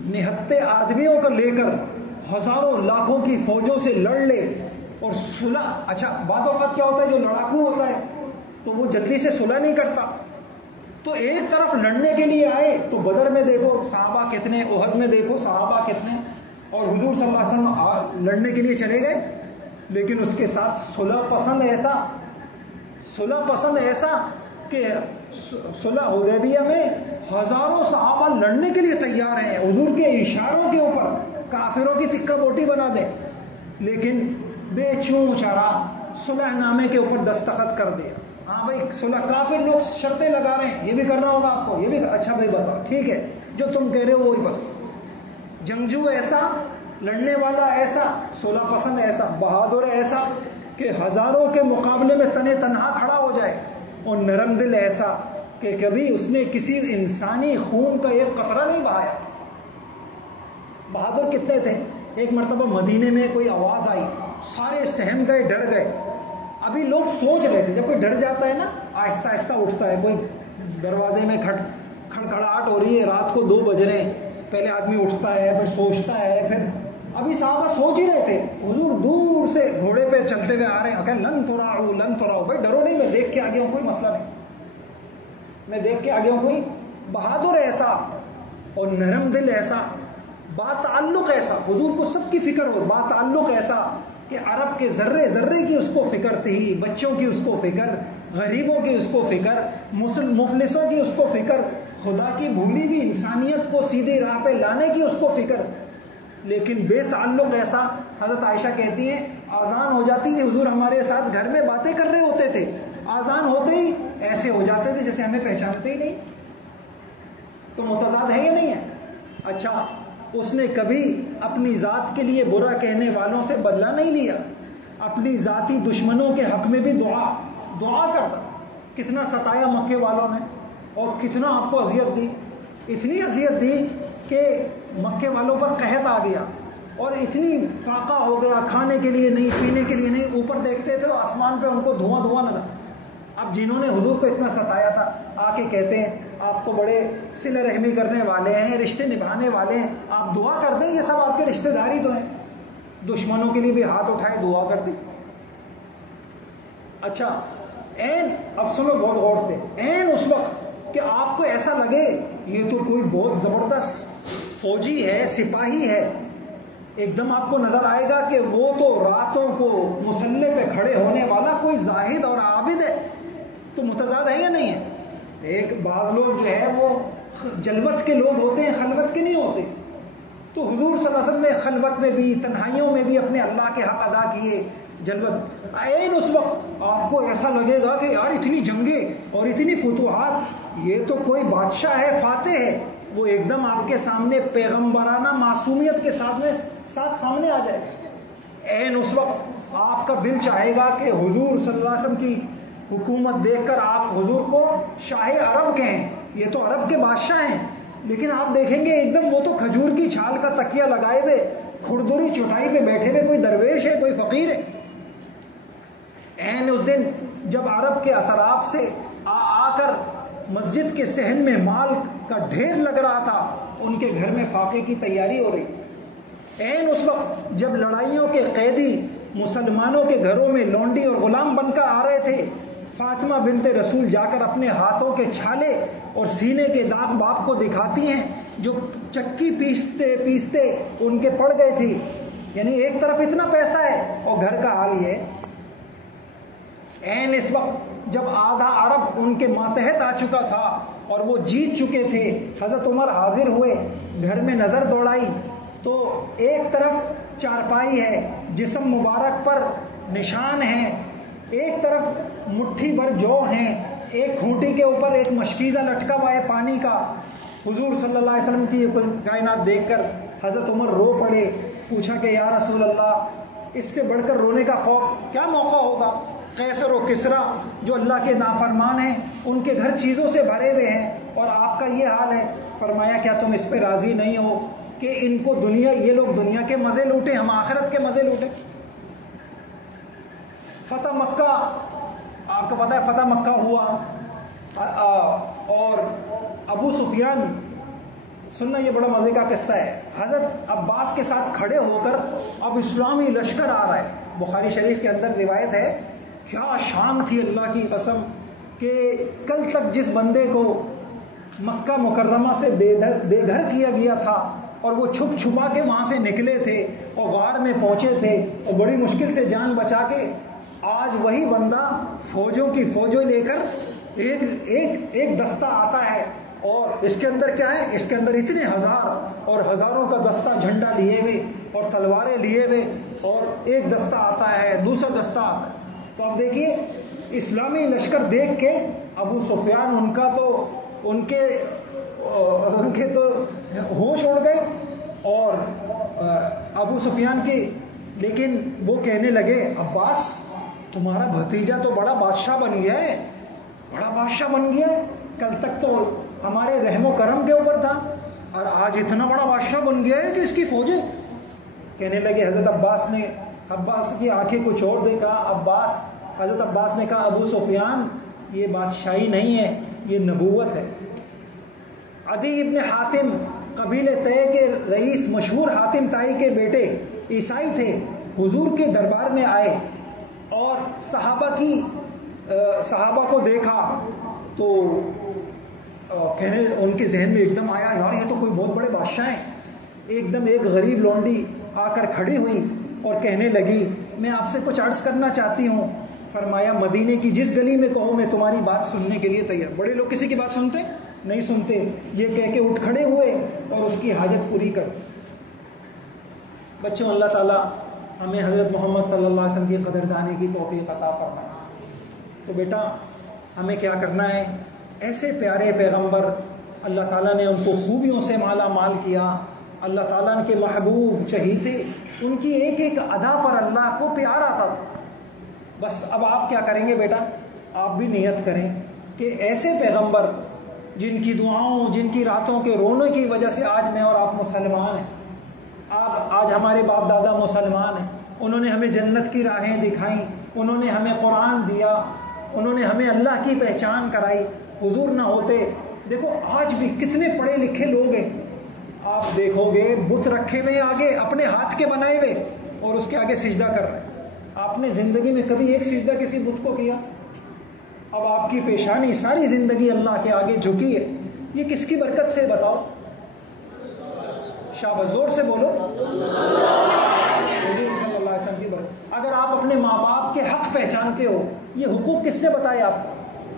نہتے آدمیوں کو لے کر ہزاروں لاکھوں کی فوجوں سے لڑ لے اور صلح. اچھا بعض اوقات کیا ہوتا ہے جو لڑاکو ہوتا ہے تو وہ جلدی سے صلح نہیں کرتا, تو ایک طرف لڑنے کے لیے آئے تو بدر میں دیکھو صحابہ کتنے, احد میں دیکھو صحابہ کتنے, اور حضور صلی اللہ علیہ وسلم لڑنے کے لیے چلے گئے, لیکن اس کے ساتھ صلح پسند ایسا کہ صلح حدیبیہ میں ہزاروں صحابہ لڑنے کے لیے تیار ہیں, حضور کے اشاروں کے اوپر کافروں کی تکہ بوٹی بنا دیں, لیکن بے چون چرا صلح نامے کے اوپر دستخط کر دیا. ہاں بھائی صلح, کافر لوگ شرطیں لگا رہے ہیں, یہ بھی کرنا ہوگا آپ کو, یہ بھی, اچھا بھائی بتاؤ ٹھیک ہے جو تم کہہ رہے ہو وہی بس. جنگجو ایسا, لڑنے والا ایسا, صلح پسند ایسا, بہادر ایسا کہ ہزاروں کے مقابلے میں تنے تنہا کھڑا ہو جائے, اور نرم دل ایسا کہ کبھی اس نے کسی انسانی خون کا ایک قطرہ نہیں بہایا. بہادر کتنے تھے. ایک مرتبہ مدینے میں کوئی آواز آئی, سارے سہم گئے, ڈر گئے. ابھی لوگ سوچ رہے تھے, جب کوئی ڈر جاتا ہے نا آہستہ آہستہ اٹھتا ہے, کوئی دروازے میں کھڑکھڑاہٹ ہو رہی ہے, رات کو 2 بج رہے ہیں, پہلے آدمی اٹھتا ہے, پھر سوچتا ہے, پھر ابھی صحابہ سوچ ہی رہے تھے, حضور دور سے گھوڑے پہ چلتے ہوئے آ رہے ہیں, کہ لن تراؤ, بھائی ڈرو نہیں, میں دیکھ کے آگے ہوں, کوئی مسئلہ نہیں, میں دیکھ کے آگے ہوں. کوئی بہادر ایسا اور نرم دل ایسا, با تعلق ایسا, حضور کو سب کی فکر ہو, با تعلق ایسا کہ عرب کے ذرے ذرے کی اس کو فکر تھی, بچوں کی اس کو فکر, غریبوں کی اس کو فکر, مفلسوں کی اس کو فکر, خدا کی بھولی ہوئی انسانیت کو سیدھی راہ پہ لانے کی اس کو فکر, لیکن بے تعلق ایسا. حضرت عائشہ کہتی ہیں اذان ہو جاتی تھی, حضور ہمارے ساتھ گھر میں باتیں کر رہے ہوتے تھے, اذان ہوتے ہی ایسے ہو جاتے تھے جیسے ہمیں پہچانتے ہی نہیں. تو متضاد ہے یا نہیں ہے؟ اچھا اس نے کبھی اپنی ذات کے لیے برا کہنے والوں سے بدلہ نہیں لیا, اپنی ذاتی دشمنوں کے حق میں بھی دعا کرتا. کتنا ستایا مکے والوں نے, اور کتنا آپ کو اذیت دی, اتنی اذیت دی کہ مکے والوں پر قحط آ گیا, اور اتنی فاقہ ہو گیا, کھانے کے لیے نہیں, پینے کے لیے نہیں, اوپر دیکھتے تھے آسمان پہ ان کو دھواں نظر. اب جنہوں نے حضور کو اتنا ستایا تھا آ کے کہتے ہیں آپ تو بڑے صلہ رحمی کرنے والے ہیں, رشتے نبھانے والے ہیں, آپ دعا کر دیں, یہ سب آپ کے رشتے داری تو ہیں. دشمنوں کے لیے بھی ہاتھ اٹھائے, دعا کر دی. اچھا اب سنو بہت غور سے, اس وقت کہ آپ کو ایسا لگے یہ تو کوئی بہت زبردست فوجی ہے, سپاہی ہے, ایک دم آپ کو نظر آئے گا کہ وہ تو راتوں کو مسلح پہ کھڑے ہونے والا کوئی زاہد اور عابد ہے. تو متضاد ہے یا نہیں ہے؟ ایک بعض لوگ جو ہے وہ جلوت کے لوگ ہوتے ہیں, خلوت کے نہیں ہوتے. تو حضور صلی اللہ علیہ وسلم نے خلوت میں بھی, تنہائیوں میں بھی اپنے اللہ کے حق ادا کیے. جلوت اس وقت آپ کو ایسا لگے گا کہ یار اتنی جنگیں اور اتنی فتوحات, یہ تو کوئی بادشاہ ہے, فاتح ہے. وہ ایک دم آپ کے سامنے پیغمبرانہ معصومیت کے ساتھ سامنے آ جائے. اس وقت آپ کا دل چاہے گا کہ حضور صلی اللہ علیہ وسلم کی حکومت دیکھ کر آپ حضور کو شاہ عرب کہیں, یہ تو عرب کے بادشاہ ہیں. لیکن آپ دیکھیں گے ایک دم وہ تو کھجور کی چھال کا تکیہ لگائے ہوئے, کھردری چٹائی پہ بیٹھے ہوئے کوئی درویش ہے, کوئی فقیر ہے. اس دن جب عرب کے اطراف سے آ کر مسجد کے صحن میں مال کا ڈھیر لگ رہا تھا, ان کے گھر میں فاقے کی تیاری ہو رہی. اس وقت جب لڑائیوں کے قیدی مسلمانوں کے گھروں میں لونڈی اور غلام بن کر آ رہے تھے, فاطمہ بنت رسول جا کر اپنے ہاتھوں کے چھالے اور سینے کے داغ باپ کو دکھاتی ہیں جو چکی پیستے پیستے ان کے پڑ گئے تھی. یعنی ایک طرف اتنا پیسہ ہے اور گھر کا حال یہ. اس وقت جب آدھا عرب ان کے ماتحت آ چکا تھا اور وہ جیت چکے تھے, حضرت عمر حاضر ہوئے, گھر میں نظر دوڑائی تو ایک طرف چارپائی ہے, جسم مبارک پر نشان ہیں, ایک طرف مٹھی بھر جو ہیں, ایک کھوٹی کے اوپر ایک مشکیزہ لٹکا ہوا ہے پانی کا. حضور صلی اللہ علیہ وسلم کی یہ کائنات دیکھ کر حضرت عمر رو پڑے. پوچھا کہ یا رسول اللہ, اس سے بڑھ کر رونے کا کیا موقع ہوگا؟ قیصر و کسریٰ جو اللہ کے نافرمان ہیں, ان کے گھر چیزوں سے بھرے ہوئے ہیں, اور آپ کا یہ حال ہے. فرمایا کیا تم اس پہ راضی نہیں ہو کہ ان کو یہ لوگ دنیا کے مزے لوٹیں, ہم آخرت کے مزے لوٹیں. فتح مکہ, آپ کو پتہ ہے فتح مکہ ہوا, اور ابو سفیان, سننا یہ بڑا مزے کا قصہ ہے. حضرت عباس کے ساتھ کھڑے ہو کر اب اسلامی لشکر آ رہا ہے. بخاری شریف کے اندر روایت ہے کیا شان تھی اللہ کی قسم کہ کل تک جس بندے کو مکہ مکرمہ سے بے گھر کیا گیا تھا اور وہ چھپ چھپا کے وہاں سے نکلے تھے اور غار میں پہنچے تھے اور بڑی مشکل سے جان بچا کے آج وہی بندہ فوجوں کی فوجیں لے کر ایک دستہ آتا ہے اور اس کے اندر کیا ہے, اس کے اندر اتنے ہزار اور ہزاروں کا دستہ جھنڈا لیے ہوئے اور تلواریں لیے ہوئے اور ایک دستہ آتا ہے دوسرا دستہ آتا ہے. تو اب دیکھیے اسلامی لشکر دیکھ کے ابو سفیان ان کے تو ہوش اڑ گئے اور ابو سفیان کی, لیکن وہ کہنے لگے عباس تمہارا بھتیجا تو بڑا بادشاہ بن گیا ہے, بڑا بادشاہ بن گیا ہے. کل تک تو ہمارے رحم و کرم کے اوپر تھا اور آج اتنا بڑا بادشاہ بن گیا ہے کہ اس کی فوجیں. کہنے لگے حضرت عباس کی آنکھیں کچھ اور دیکھا. حضرت عباس نے کہا ابو سفیان یہ بادشاہی نہیں ہے, یہ نبوت ہے. عدی ابن حاتم قبیلے طے کے رئیس مشہور حاتم طائی کے بیٹے عیسائی تھے, حضور کے دربار میں آئے اور صحابہ کو دیکھا تو ان کے ذہن میں ایک دم آیا یار یہ تو کوئی بہت بڑے بادشاہ ہیں. ایک دم ایک غریب لونڈی آ کر کھڑی ہوئی اور کہنے لگی میں آپ سے کچھ عرض کرنا چاہتی ہوں. فرمایا مدینے کی جس گلی میں کہو میں تمہاری بات سننے کے لیے تیار. بڑے لوگ کسی کی بات سنتے نہیں سنتے, یہ کہہ کے اٹھ کھڑے ہوئے اور اس کی حاجت پوری کر. بچوں اللہ تعالیٰ ہمیں حضرت محمد صلی اللہ علیہ وسلم کی قدردانی کی توفیق عطا فرمائے. تو بیٹا ہمیں کیا کرنا ہے, ایسے پیارے پیغمبر اللہ تعالیٰ نے ان کو خوبیوں سے مالا مال کیا, اللہ تعالیٰ کے محبوب چہیتے, ان کی ایک ایک ادا پر اللہ کو پیار آتا تھا. بس اب آپ کیا کریں گے بیٹا, آپ بھی نیت کریں کہ ایسے پیغمبر جن کی دعاؤں جن کی راتوں کے رونے کی وجہ سے آج میں اور آپ مسلمان ہیں, آج ہمارے باپ دادا مسلمان ہیں, انہوں نے ہمیں جنت کی راہیں دکھائیں, انہوں نے ہمیں قرآن دیا, انہوں نے ہمیں اللہ کی پہچان کرائی. حضور نہ ہوتے دیکھو آج بھی کتنے پڑھے لکھے لوگ ہیں, آپ دیکھو گے بت رکھے ہوئے آگے اپنے ہاتھ کے بنائے ہوئے اور اس کے آگے سجدہ کر رہے ہیں. آپ نے زندگی میں کبھی ایک سجدہ کسی بت کو کیا؟ اب آپ کی پیشانی ساری زندگی اللہ کے آگے جھکی ہے, یہ کس کی برکت سے بتاؤ؟ شاباش زور سے بولو, حضور صلی اللہ علیہ وسلم کی برکت. اگر آپ اپنے ماں باپ کے حق پہچانتے ہو, یہ حقوق کس نے بتائے آپ کو؟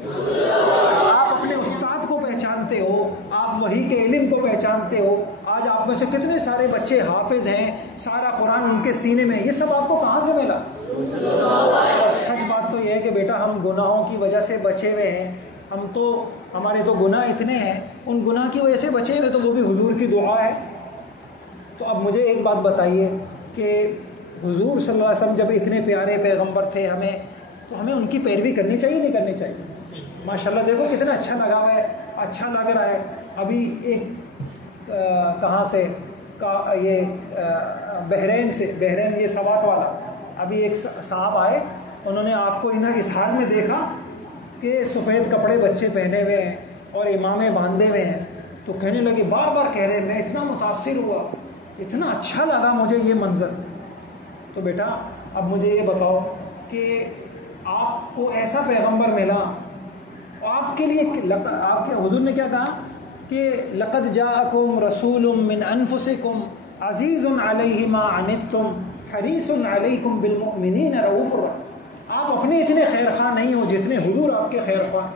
آپ اپنے استاد کو پہچانتے ہو, آپ وحی کے علم کو پہچانتے ہو. آج آپ میں سے کتنے سارے بچے حافظ ہیں, سارا قرآن ان کے سینے میں, یہ سب آپ کو کہاں سے ملا؟ اور سچ بات تو یہ ہے کہ بیٹا ہم گناہوں کی وجہ سے بچے ہوئے ہیں, ہمارے تو گناہ اتنے ہیں, ان گناہ کی وجہ سے بچے ہوئے, تو وہ بھی حضور کی دعا ہے. تو اب مجھے ایک بات بتائیے کہ حضور صلی اللہ علیہ وسلم جب اتنے پیارے پیغمبر تھے تو ہمیں ان کی پیروی کرنی چاہیے نہیں کرنی چاہیے؟ ماشاءاللہ دیکھو کتنا اچھا لگا ہوا ہے, اچھا لگ رہا ہے. ابھی ایک کہاں سے یہ بحرین یہ سوات والا, ابھی ایک صاحب آئے, انہوں نے آپ کو اس حال میں دیکھا کہ سفید کپڑے بچے پہنے ہوئے ہیں اور امامے باندھے ہوئے ہیں, تو کہنے لگے بار بار کہہ رہے میں اتنا متاثر ہوا, اتنا اچھا لگا مجھے یہ منظر. تو بیٹا اب مجھے یہ بتاؤ کہ آپ کو ایسا پیغمبر ملا, آپ کے لیے آپ کے حضور نے کیا کہا کہ لقد جاءکم رسول من انفسکم عزیز علیہ ما عنتم حریص علیکم بالمؤمنین رؤوف رحیم. آپ اپنے اتنے خیر خواہ نہیں ہو جتنے حضور آپ کے خیر خواہ.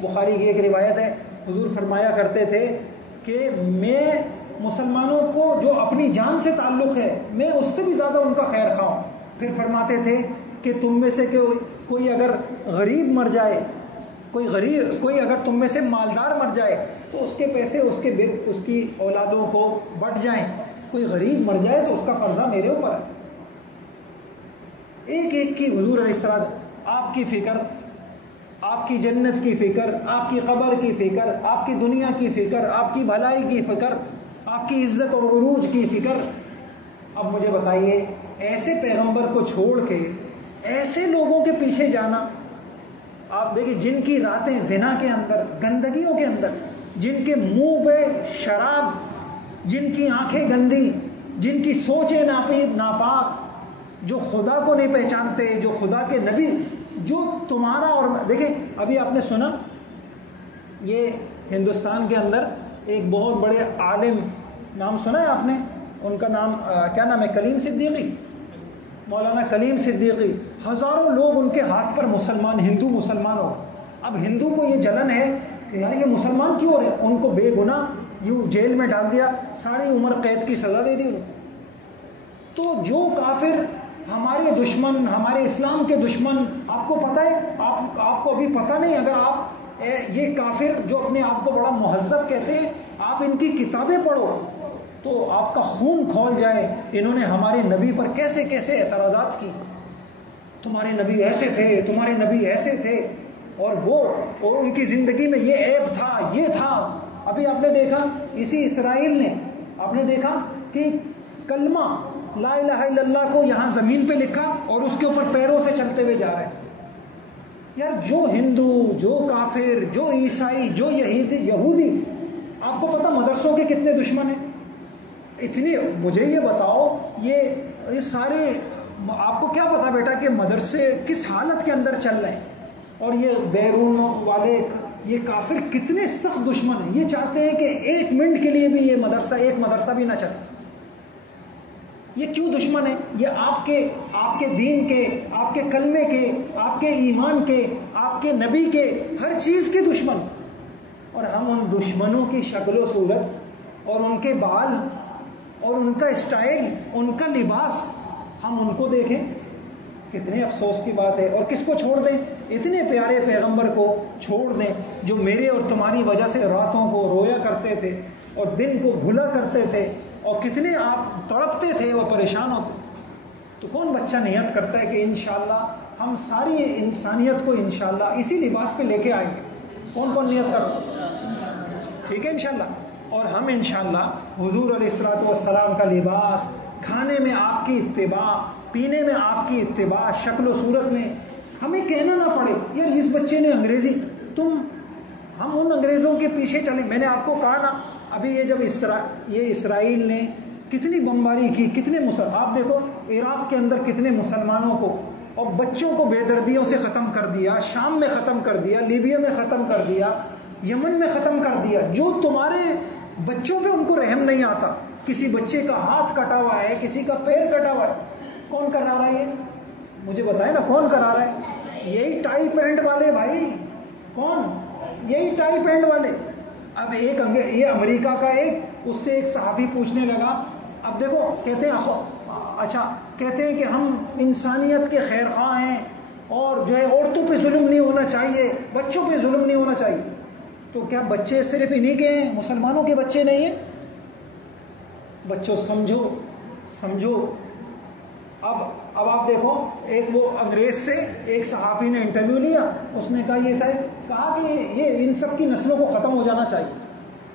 بخاری کی ایک روایت ہے, حضور فرمایا کرتے تھے کہ میں مسلمانوں کو جو اپنی جان سے تعلق ہے میں اس سے بھی زیادہ ان کا خیر خواہ ہوں. پھر فرماتے تھے کہ تم میں سے کوئی اگر غریب مر جائے, کوئی اگر تم میں سے مالدار مر جائے تو اس کے پیسے اس کی اولادوں کو بٹ جائیں, کوئی غریب مر جائے تو اس کا قرضہ میرے اوپر ہے. ایک ایک کی حضور علیہ السلام آپ کی فکر, آپ کی جنت کی فکر, آپ کی قبر کی فکر, آپ کی دنیا کی فکر, آپ کی بھلائی کی فکر, آپ کی عزت اور عروج کی فکر. اب مجھے بتائیے ایسے پیغمبر کو چھوڑ کے ایسے لوگوں کے پیچھے جانا, آپ دیکھیں جن کی راتیں زنا کے اندر, گندگیوں کے اندر, جن کے منہ پہ شراب جن کی آنکھیں گندی، جن کی سوچیں ناپاک، جو خدا کو نہیں پہچانتے، جو خدا کے نبی، جو تمہارا اور دیکھیں ابھی آپ نے سنا یہ ہندوستان کے اندر ایک بہت بڑے عالم، نام سنا ہے آپ نے ان کا نام کیا نام ہے؟ کلیم صدیقی، مولانا کلیم صدیقی. ہزاروں لوگ ان کے ہاتھ پر مسلمان، ہندو مسلمان ہو. اب ہندو کو یہ جلن ہے کہ یار یہ مسلمان کیوں ہو رہے ہیں؟ ان کو بے گناہ یوں جیل میں ڈال دیا، ساری عمر قید کی سزا دے دی انہوں. تو جو کافر ہمارے دشمن، ہمارے اسلام کے دشمن، آپ کو پتہ ہے، آپ کو ابھی پتہ نہیں، اگر آپ یہ کافر جو اپنے آپ کو بڑا مہذب کہتے ہیں، آپ ان کی کتابیں پڑھو تو آپ کا خون کھول جائے. انہوں نے ہمارے نبی پر کیسے کیسے اعتراضات کی، تمہارے نبی ایسے تھے، تمہارے نبی ایسے تھے، اور ان کی زندگی میں یہ عیب تھا، یہ تھا. ابھی آپ نے دیکھا اسی اسرائیل نے، آپ نے دیکھا کہ کلمہ لا الہ الا اللہ کو یہاں زمین پہ لکھا اور اس کے اوپر پیروں سے چلتے ہوئے جا رہے ہیں. یار جو ہندو، جو کافر، جو عیسائی، جو یہودی، آپ کو پتہ مدرسوں کے کتنے دشمن ہیں؟ اتنی مجھے یہ بتاؤ، یہ سارے، آپ کو کیا پتا بیٹا کہ مدرسے کس حالت کے اندر چل رہے ہیں؟ اور یہ بیرون والے، یہ کافر کتنے سخت دشمن ہیں. یہ چاہتے ہیں کہ ایک منٹ کے لیے بھی یہ مدرسہ، ایک مدرسہ بھی نہ چلے. یہ کیوں دشمن ہے؟ یہ آپ کے دین کے، آپ کے کلمے کے، آپ کے ایمان کے، آپ کے نبی کے، ہر چیز کے دشمن. اور ہم ان دشمنوں کی شکل و صورت اور ان کے بال اور ان کا اسٹائل، ان کا لباس، ہم ان کو دیکھیں، کتنے افسوس کی بات ہے. اور کس کو چھوڑ دیں؟ اتنے پیارے پیغمبر کو چھوڑ دیں جو میرے اور تمہاری وجہ سے راتوں کو رویا کرتے تھے اور دن کو بھولا کرتے تھے، اور کتنے آپ تڑپتے تھے اور پریشان ہوتے. تو کون بچہ نیت کرتا ہے کہ انشاءاللہ ہم ساری انسانیت کو انشاءاللہ اسی لباس پہ لے کے آئیں گے؟ کون نیت کرتا؟ ٹھیک ہے انشاءاللہ. اور ہم انشاءاللہ حضور علیہ الصلوۃ والسلام کا لباس، کھانے میں آپ کی اتباع، پینے میں آپ کی اتباع، شکل و صورت میں ہمیں کہنا نہ پڑے یار اس بچے نے انگریزی، ہم ان انگریزوں کے پیچھے چلیں. میں نے آپ کو کہا نا ابھی یہ جب یہ اسرائیل نے کتنی بمباری کی، کتنے آپ دیکھو عراق کے اندر کتنے مسلمانوں کو اور بچوں کو بے دردیوں سے ختم کر دیا، شام میں ختم کر دیا، لیبیا میں ختم کر دیا، یمن میں ختم کر دیا. جو تمہارے بچوں پہ ان کو رحم نہیں آتا. کسی بچے کا ہاتھ کٹا ہوا ہے، کسی کا پیر کٹا ہوا ہے، کون کرا رہا ہے یہ؟ مجھے بتائیں نا کون کرا رہا ہے؟ یہی ٹائی پینٹ والے بھائی. کون؟ یہی ٹائی پینٹ والے. اب یہ امریکہ کا اس سے ایک صحافی پوچھنے لگا. اب دیکھو کہتے ہیں کہ ہم انسانیت کے خیر خواہ ہیں اور جو ہے عورتوں پہ ظلم نہیں ہونا چاہیے، بچوں پہ ظلم نہیں ہونا چاہیے. تو کیا بچے صرف انہی کے ہیں، مسلمانوں کے بچے نہیں ہیں؟ بچوں سمجھو. اب آپ دیکھو وہ انگریز سے ایک صحافی نے انٹرویو لیا، اس نے کہا کہ یہ ان سب کی نسلوں کو ختم ہو جانا چاہیے.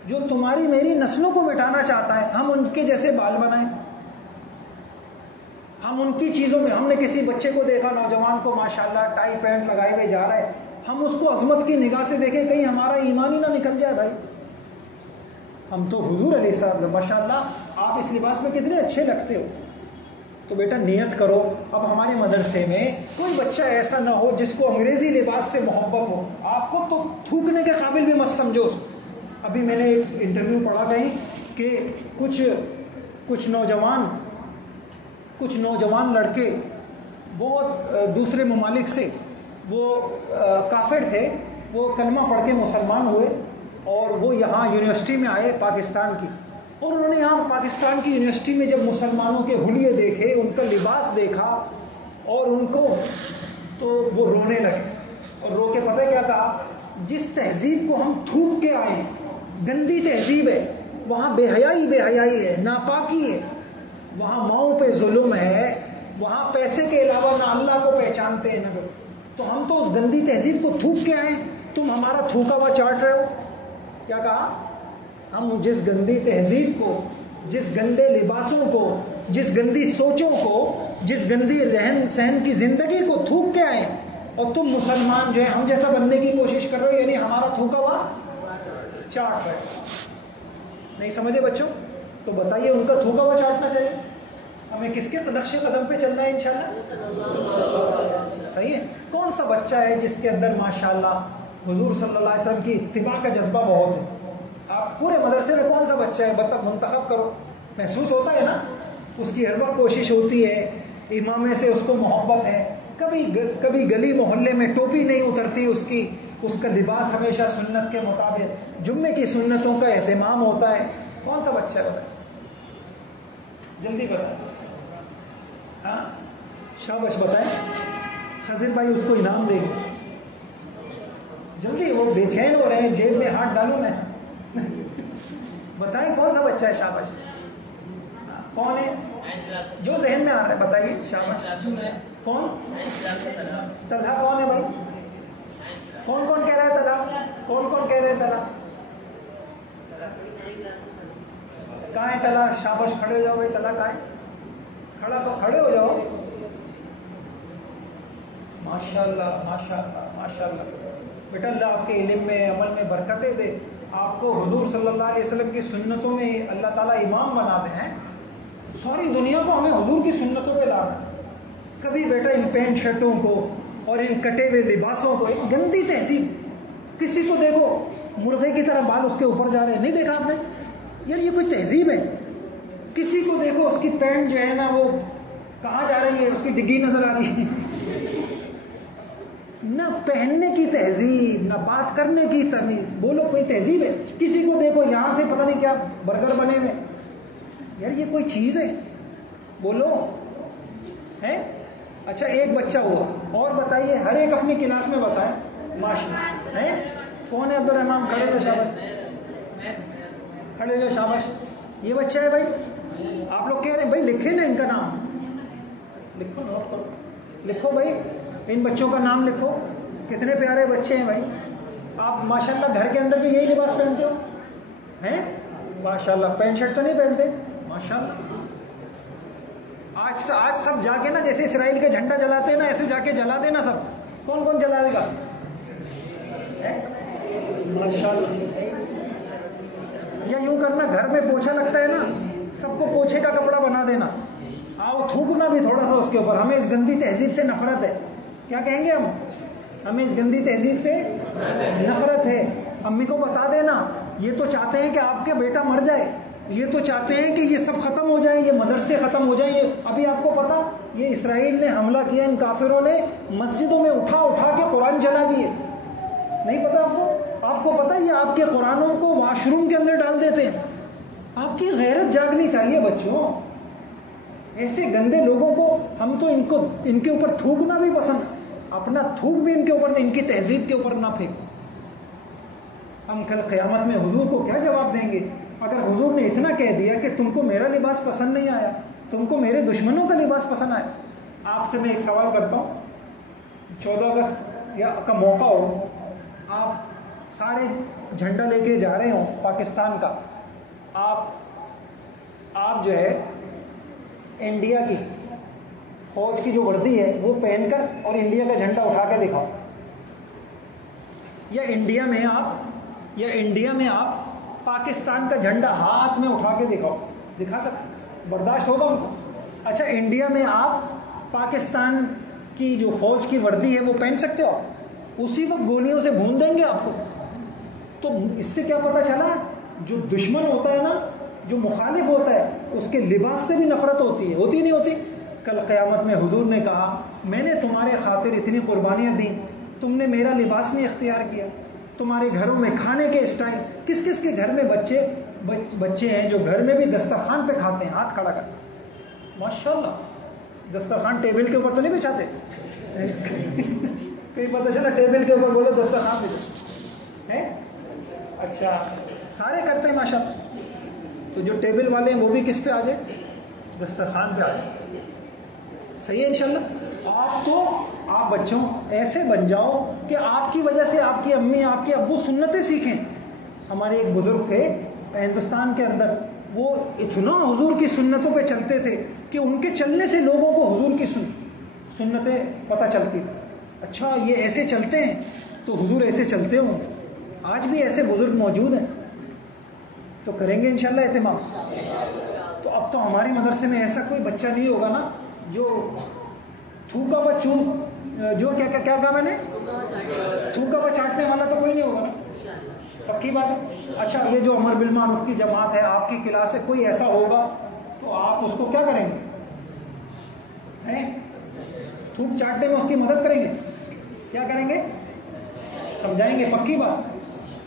جو تمہاری میری نسلوں کو مٹانا چاہتا ہے، ہم ان کے جیسے بال بنائیں، ہم ان کی چیزوں میں. ہم نے کسی بچے کو دیکھا نوجوان کو ماشاءاللہ ٹائی پینٹ لگائے ہوئے جا رہا ہے، ہم اس کو عظمت کی نگاہ سے دیکھیں، کہیں ہمارا ایمان ہی نہ نکل جائے بھائی. ہم تو حضور علیہ السلام ماشاءاللہ آپ اس لباس میں کتنے اچھے لگتے ہو. تو بیٹا نیت کرو اب ہمارے مدرسے میں کوئی بچہ ایسا نہ ہو جس کو انگریزی لباس سے محبت ہو. آپ کو تو تھوکنے کے قابل بھی مت سمجھو اس کو. ابھی میں نے ایک انٹرویو پڑھا کہیں کہ کچھ نوجوان لڑکے بہت دوسرے ممالک سے، وہ کافر تھے، وہ کلمہ پڑھ کے مسلمان ہوئے اور وہ یہاں یونیورسٹی میں آئے پاکستان کی، اور انہوں نے یہاں پاکستان کی یونیورسٹی میں جب مسلمانوں کے حلیے دیکھے، ان کا لباس دیکھا اور ان کو، تو وہ رونے لگے. اور رو کے پتہ کیا کہا؟ جس تہذیب کو ہم تھوک کے آئے، گندی تہذیب ہے، وہاں بے حیائی ہے، ناپاکی ہے، وہاں ماؤں پہ ظلم ہے، وہاں پیسے کے علاوہ نہ اللہ کو پہچانتے ہیں نہ. تو ہم تو اس گندی تہذیب کو تھوک کے آئے، تم ہمارا تھوکا ہوا چاٹ رہے ہو. کیا کہا؟ ہم جس گندی تہذیب کو، جس گندے لباسوں کو، جس گندی سوچوں کو، جس گندی رہن سہن کی زندگی کو تھوک کے آئے، اور تم مسلمان جو ہے ہم جیسا بننے کی کوشش کر رہے ہو، یعنی ہمارا تھوکا ہوا چاٹ رہے. نہیں سمجھے بچوں؟ تو بتائیے ان کا تھوکا ہوا چاٹنا چاہیے؟ ہمیں کس کے نقش قدم پہ چلنا ہے انشاءاللہ؟ صحیح ہے. کون سا بچہ ہے جس کے اندر ماشاءاللہ حضور صلی اللہ علیہ وسلم کی اتباع کا جذبہ بہت ہے؟ آپ پورے مدرسے میں کون سا بچہ ہے منتخب کرو. محسوس ہوتا ہے نا, اس کی ہر وقت کوشش ہوتی ہے, امامے سے اس کو محبت ہے, کبھی گلی محلے میں ٹوپی نہیں اترتی اس کی, اس کا لباس ہمیشہ سنت کے مطابق, جمعے کی سنتوں کا اہتمام ہوتا ہے. کون سا بچہ ہے بتائیں, جلدی بتائیں. ہاں شاباش بتائیں. خضر بھائی اس کو انعام دیں گے, جلدی, وہ بے چین ہو رہے ہیں, جیب میں ہاتھ ڈالوں میں. بتائیں کون سا بچہ ہے. شاباش. کون ہے جو ذہن میں آ رہا ہے بتائیے. شاباش. کون؟ طلحہ. کون ہے بھائی؟ کون کہہ رہا ہے طلحہ؟ کون کہہ رہے ہیں طلحہ؟ کہاں ہے طلحہ؟ شاباش, کھڑے ہو جاؤ بھائی. طلحہ کہاں ہے؟ کھڑے ہو جاؤ. ماشاءاللہ ماشاءاللہ ماشاءاللہ. بیٹا اللہ آپ کے علم میں عمل میں برکتیں دے. آپ کو حضور صلی اللہ علیہ وسلم کی سنتوں میں اللہ تعالیٰ امام بنا دے ہیں. ساری دنیا کو ہمیں حضور کی سنتوں پہ لانا. کبھی بیٹا ان پینٹ شرٹوں کو اور ان کٹے ہوئے لباسوں کو, ایک گندی تہذیب. کسی کو دیکھو مرغے کی طرح بال اس کے اوپر جا رہے ہیں, نہیں دیکھا آپ نے؟ یار یہ کوئی تہذیب ہے؟ کسی کو دیکھو اس کی پینٹ جو ہے نا وہ کہاں جا رہی ہے, اس کی ڈگی نظر آ رہی ہے. نہ پہننے کی تہذیب, نہ بات کرنے کی تمیز. بولو کوئی تہذیب ہے؟ کسی کو دیکھو یہاں سے پتہ نہیں کیا برگر بنے ہوئے. یار یہ کوئی چیز ہے؟ بولو ہے. اچھا ایک بچہ ہوا, اور بتائیے. ہر ایک اپنی کلاس میں بتائیں. ماشاءاللہ ہے. کون ہے؟ عبد الرحمان. کھڑے ہو شاباش. کھڑے ہو شاباش. یہ بچہ ہے بھائی. آپ لوگ کہہ رہے ہیں بھائی لکھے نا ان کا نام, لکھو, نوٹ کرو, لکھو بھائی ان بچوں کا نام لکھو. کتنے پیارے بچے ہیں بھائی. آپ ماشاءاللہ گھر کے اندر بھی یہی لباس پہنتے ہو ہیں؟ ماشاءاللہ. پینٹ شرٹ تو نہیں پہنتے؟ ماشاءاللہ. آج سب جا کے نا جیسے اسرائیل کا جھنڈا جلاتے ہیں نا, ایسے جا کے جلا دینا سب. کون جلائے گا؟ ماشاءاللہ. یا یوں کرنا, گھر میں پوچھا لگتا ہے نا, سب کو پوچھے کا کپڑا بنا دینا. آؤ تھوکنا بھی تھوڑا سا اس کے اوپر. ہمیں اس گندی تہذیب سے نفرت ہے. کیا کہیں گے ہمیں اس گندی تہذیب سے نفرت ہے. امی کو بتا دینا, یہ تو چاہتے ہیں کہ آپ کے بیٹا مر جائے, یہ تو چاہتے ہیں کہ یہ سب ختم ہو جائے, یہ مدرسے ختم ہو جائیں. ابھی آپ کو پتا یہ اسرائیل نے حملہ کیا, ان کافروں نے مسجدوں میں اٹھا کے قرآن جلا دیے. نہیں پتا آپ کو؟ آپ کو پتا یہ آپ کے قرآنوں کو واش روم کے اندر ڈال دیتے ہیں. آپ کی غیرت جاگنی چاہیے بچوں. ایسے گندے لوگوں کو ہم تو ان کے اوپر تھوکنا بھی پسند, اپنا تھوک بھی ان کے اوپر, ان کی تہذیب کے اوپر نہ پھینک. ہم کل قیامت میں حضور کو کیا جواب دیں گے اگر حضور نے اتنا کہہ دیا کہ تم کو میرا لباس پسند نہیں آیا, تم کو میرے دشمنوں کا لباس پسند آیا. آپ سے میں ایک سوال کرتا ہوں, 14 اگست کا موقع ہو, آپ سارے جھنڈا لے کے جا رہے ہوں پاکستان کا, آپ جو ہے انڈیا کی فوج کی جو وردی ہے وہ پہن کر اور انڈیا کا جھنڈا اٹھا کے دکھاؤ. یا انڈیا میں آپ پاکستان کا جھنڈا ہاتھ میں اٹھا کے دکھا سکتے؟ برداشت ہوگا ان کو؟ اچھا انڈیا میں آپ پاکستان کی جو فوج کی وردی ہے وہ پہن سکتے ہو؟ اسی وقت گولیوں سے بھون دیں گے آپ کو. تو اس سے کیا پتا چلا, جو دشمن ہوتا ہے نا, جو مخالف ہوتا ہے, اس کے لباس سے بھی نفرت ہوتی ہے. ہوتی نہیں ہوتی؟ کل قیامت میں حضور نے کہا میں نے تمہارے خاطر اتنی قربانیاں دیں, تم نے میرا لباس نہیں اختیار کیا. تمہارے گھروں میں کھانے کے اسٹائل, کس کس کے گھر میں بچے ہیں جو گھر میں بھی دسترخوان پہ کھاتے ہیں؟ ہاتھ کھڑا کر. ماشاءاللہ. دسترخوان ٹیبل کے اوپر تو نہیں بچھاتے؟ کہیں پتہ چلا ٹیبل کے اوپر بولو دسترخوان پہ ہے. اچھا سارے کرتے ہیں ماشاءاللہ. تو جو ٹیبل والے ہیں وہ بھی کس پہ آ جائے؟ دسترخوان پہ آ جائے. صحیح ہے انشاءاللہ. آپ بچوں ایسے بن جاؤ کہ آپ کی وجہ سے آپ کی امی, آپ کے ابو سنتیں سیکھیں. ہمارے ایک بزرگ تھے ہندوستان کے اندر, وہ اتنا حضور کی سنتوں پہ چلتے تھے کہ ان کے چلنے سے لوگوں کو حضور کی سنتیں پتہ چلتی. اچھا یہ ایسے چلتے ہیں تو حضور ایسے چلتے ہوں. آج بھی ایسے بزرگ موجود ہیں. تو کریں گے انشاءاللہ اہتمام. تو اب تو ہمارے مدرسے میں ایسا کوئی بچہ نہیں ہوگا نا جو تھوکا بچوں جو کیا کہا میں نے تھوکا و چاٹنے والا تو کوئی نہیں ہوگا نا. پکی بات ہے. اچھا یہ جو امر بالمعروف کی جماعت ہے آپ کی کلاس سے کوئی ایسا ہوگا تو آپ اس کو کیا کریں گے؟ تھوک چاٹنے میں اس کی مدد کریں گے. کیا کریں گے؟ سمجھائیں گے. پکی بات.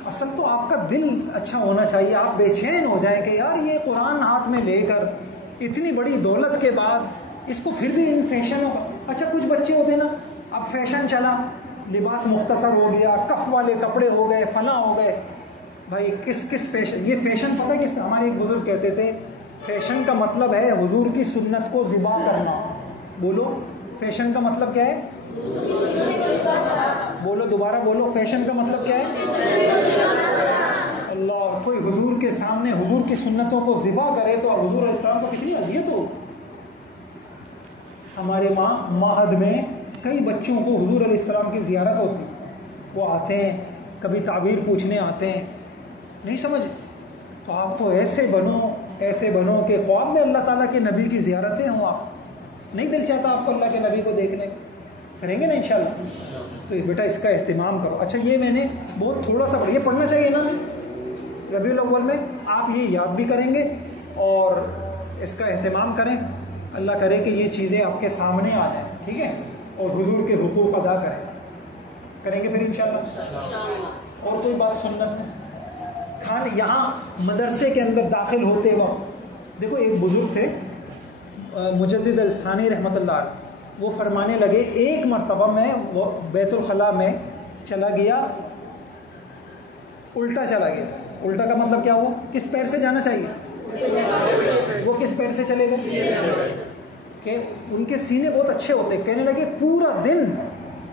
اصل تو آپ کا دل اچھا ہونا چاہیے. آپ بے چین ہو جائیں کہ یار یہ قرآن ہاتھ میں لے کر اتنی بڑی دولت کے بعد اس کو پھر بھی ان فیشنوں کا. اچھا کچھ بچے ہوتے نا اب فیشن چلا لباس مختصر ہو گیا کف والے کپڑے ہو گئے فلاں ہو گئے. بھائی کس فیشن یہ فیشن پتہ ہے کس ہمارے ایک بزرگ کہتے تھے فیشن کا مطلب ہے حضور کی سنت کو ذبح کرنا. بولو فیشن کا مطلب کیا ہے؟ بولو دوبارہ بولو فیشن کا مطلب کیا ہے؟ اللہ. کوئی حضور کے سامنے حضور کی سنتوں کو ذبح کرے تو حضور علیہ السلام کو کتنی اذیت ہو. ہمارے معہد میں کئی بچوں کو حضور علیہ السلام کی زیارت ہوتی. وہ آتے ہیں کبھی تعبیر پوچھنے آتے ہیں نہیں سمجھ. تو آپ تو ایسے بنو کہ خواب میں اللہ تعالیٰ کے نبی کی زیارتیں ہوں. آپ نہیں دل چاہتا آپ کو اللہ کے نبی کو دیکھنے؟ کریں گے نا انشاءاللہ. تو بیٹا اس کا اہتمام کرو. اچھا یہ میں نے بہت تھوڑا سا یہ پڑھنا چاہیے نا ربیع الاول میں. آپ یہ یاد بھی کریں گے اور اس کا اہتمام کریں. اللہ کرے کہ یہ چیزیں آپ کے سامنے آ جائیں. ٹھیک ہے. اور حضور کے حقوق ادا کریں گے پھر انشاءاللہ. اور کوئی بات سنت یہاں مدرسے کے اندر داخل ہوتے وقت دیکھو ایک بزرگ تھے مجدد الثانی رحمۃ اللہ علیہ. وہ فرمانے لگے ایک مرتبہ میں وہ بیت الخلاء میں چلا گیا الٹا چلا گیا. الٹا کا مطلب کیا ہوا؟ کس پیر سے جانا چاہیے؟ وہ کس پیر سے چلے گئے کہ ان کے سینے بہت اچھے ہوتے. کہنے لگے پورا دن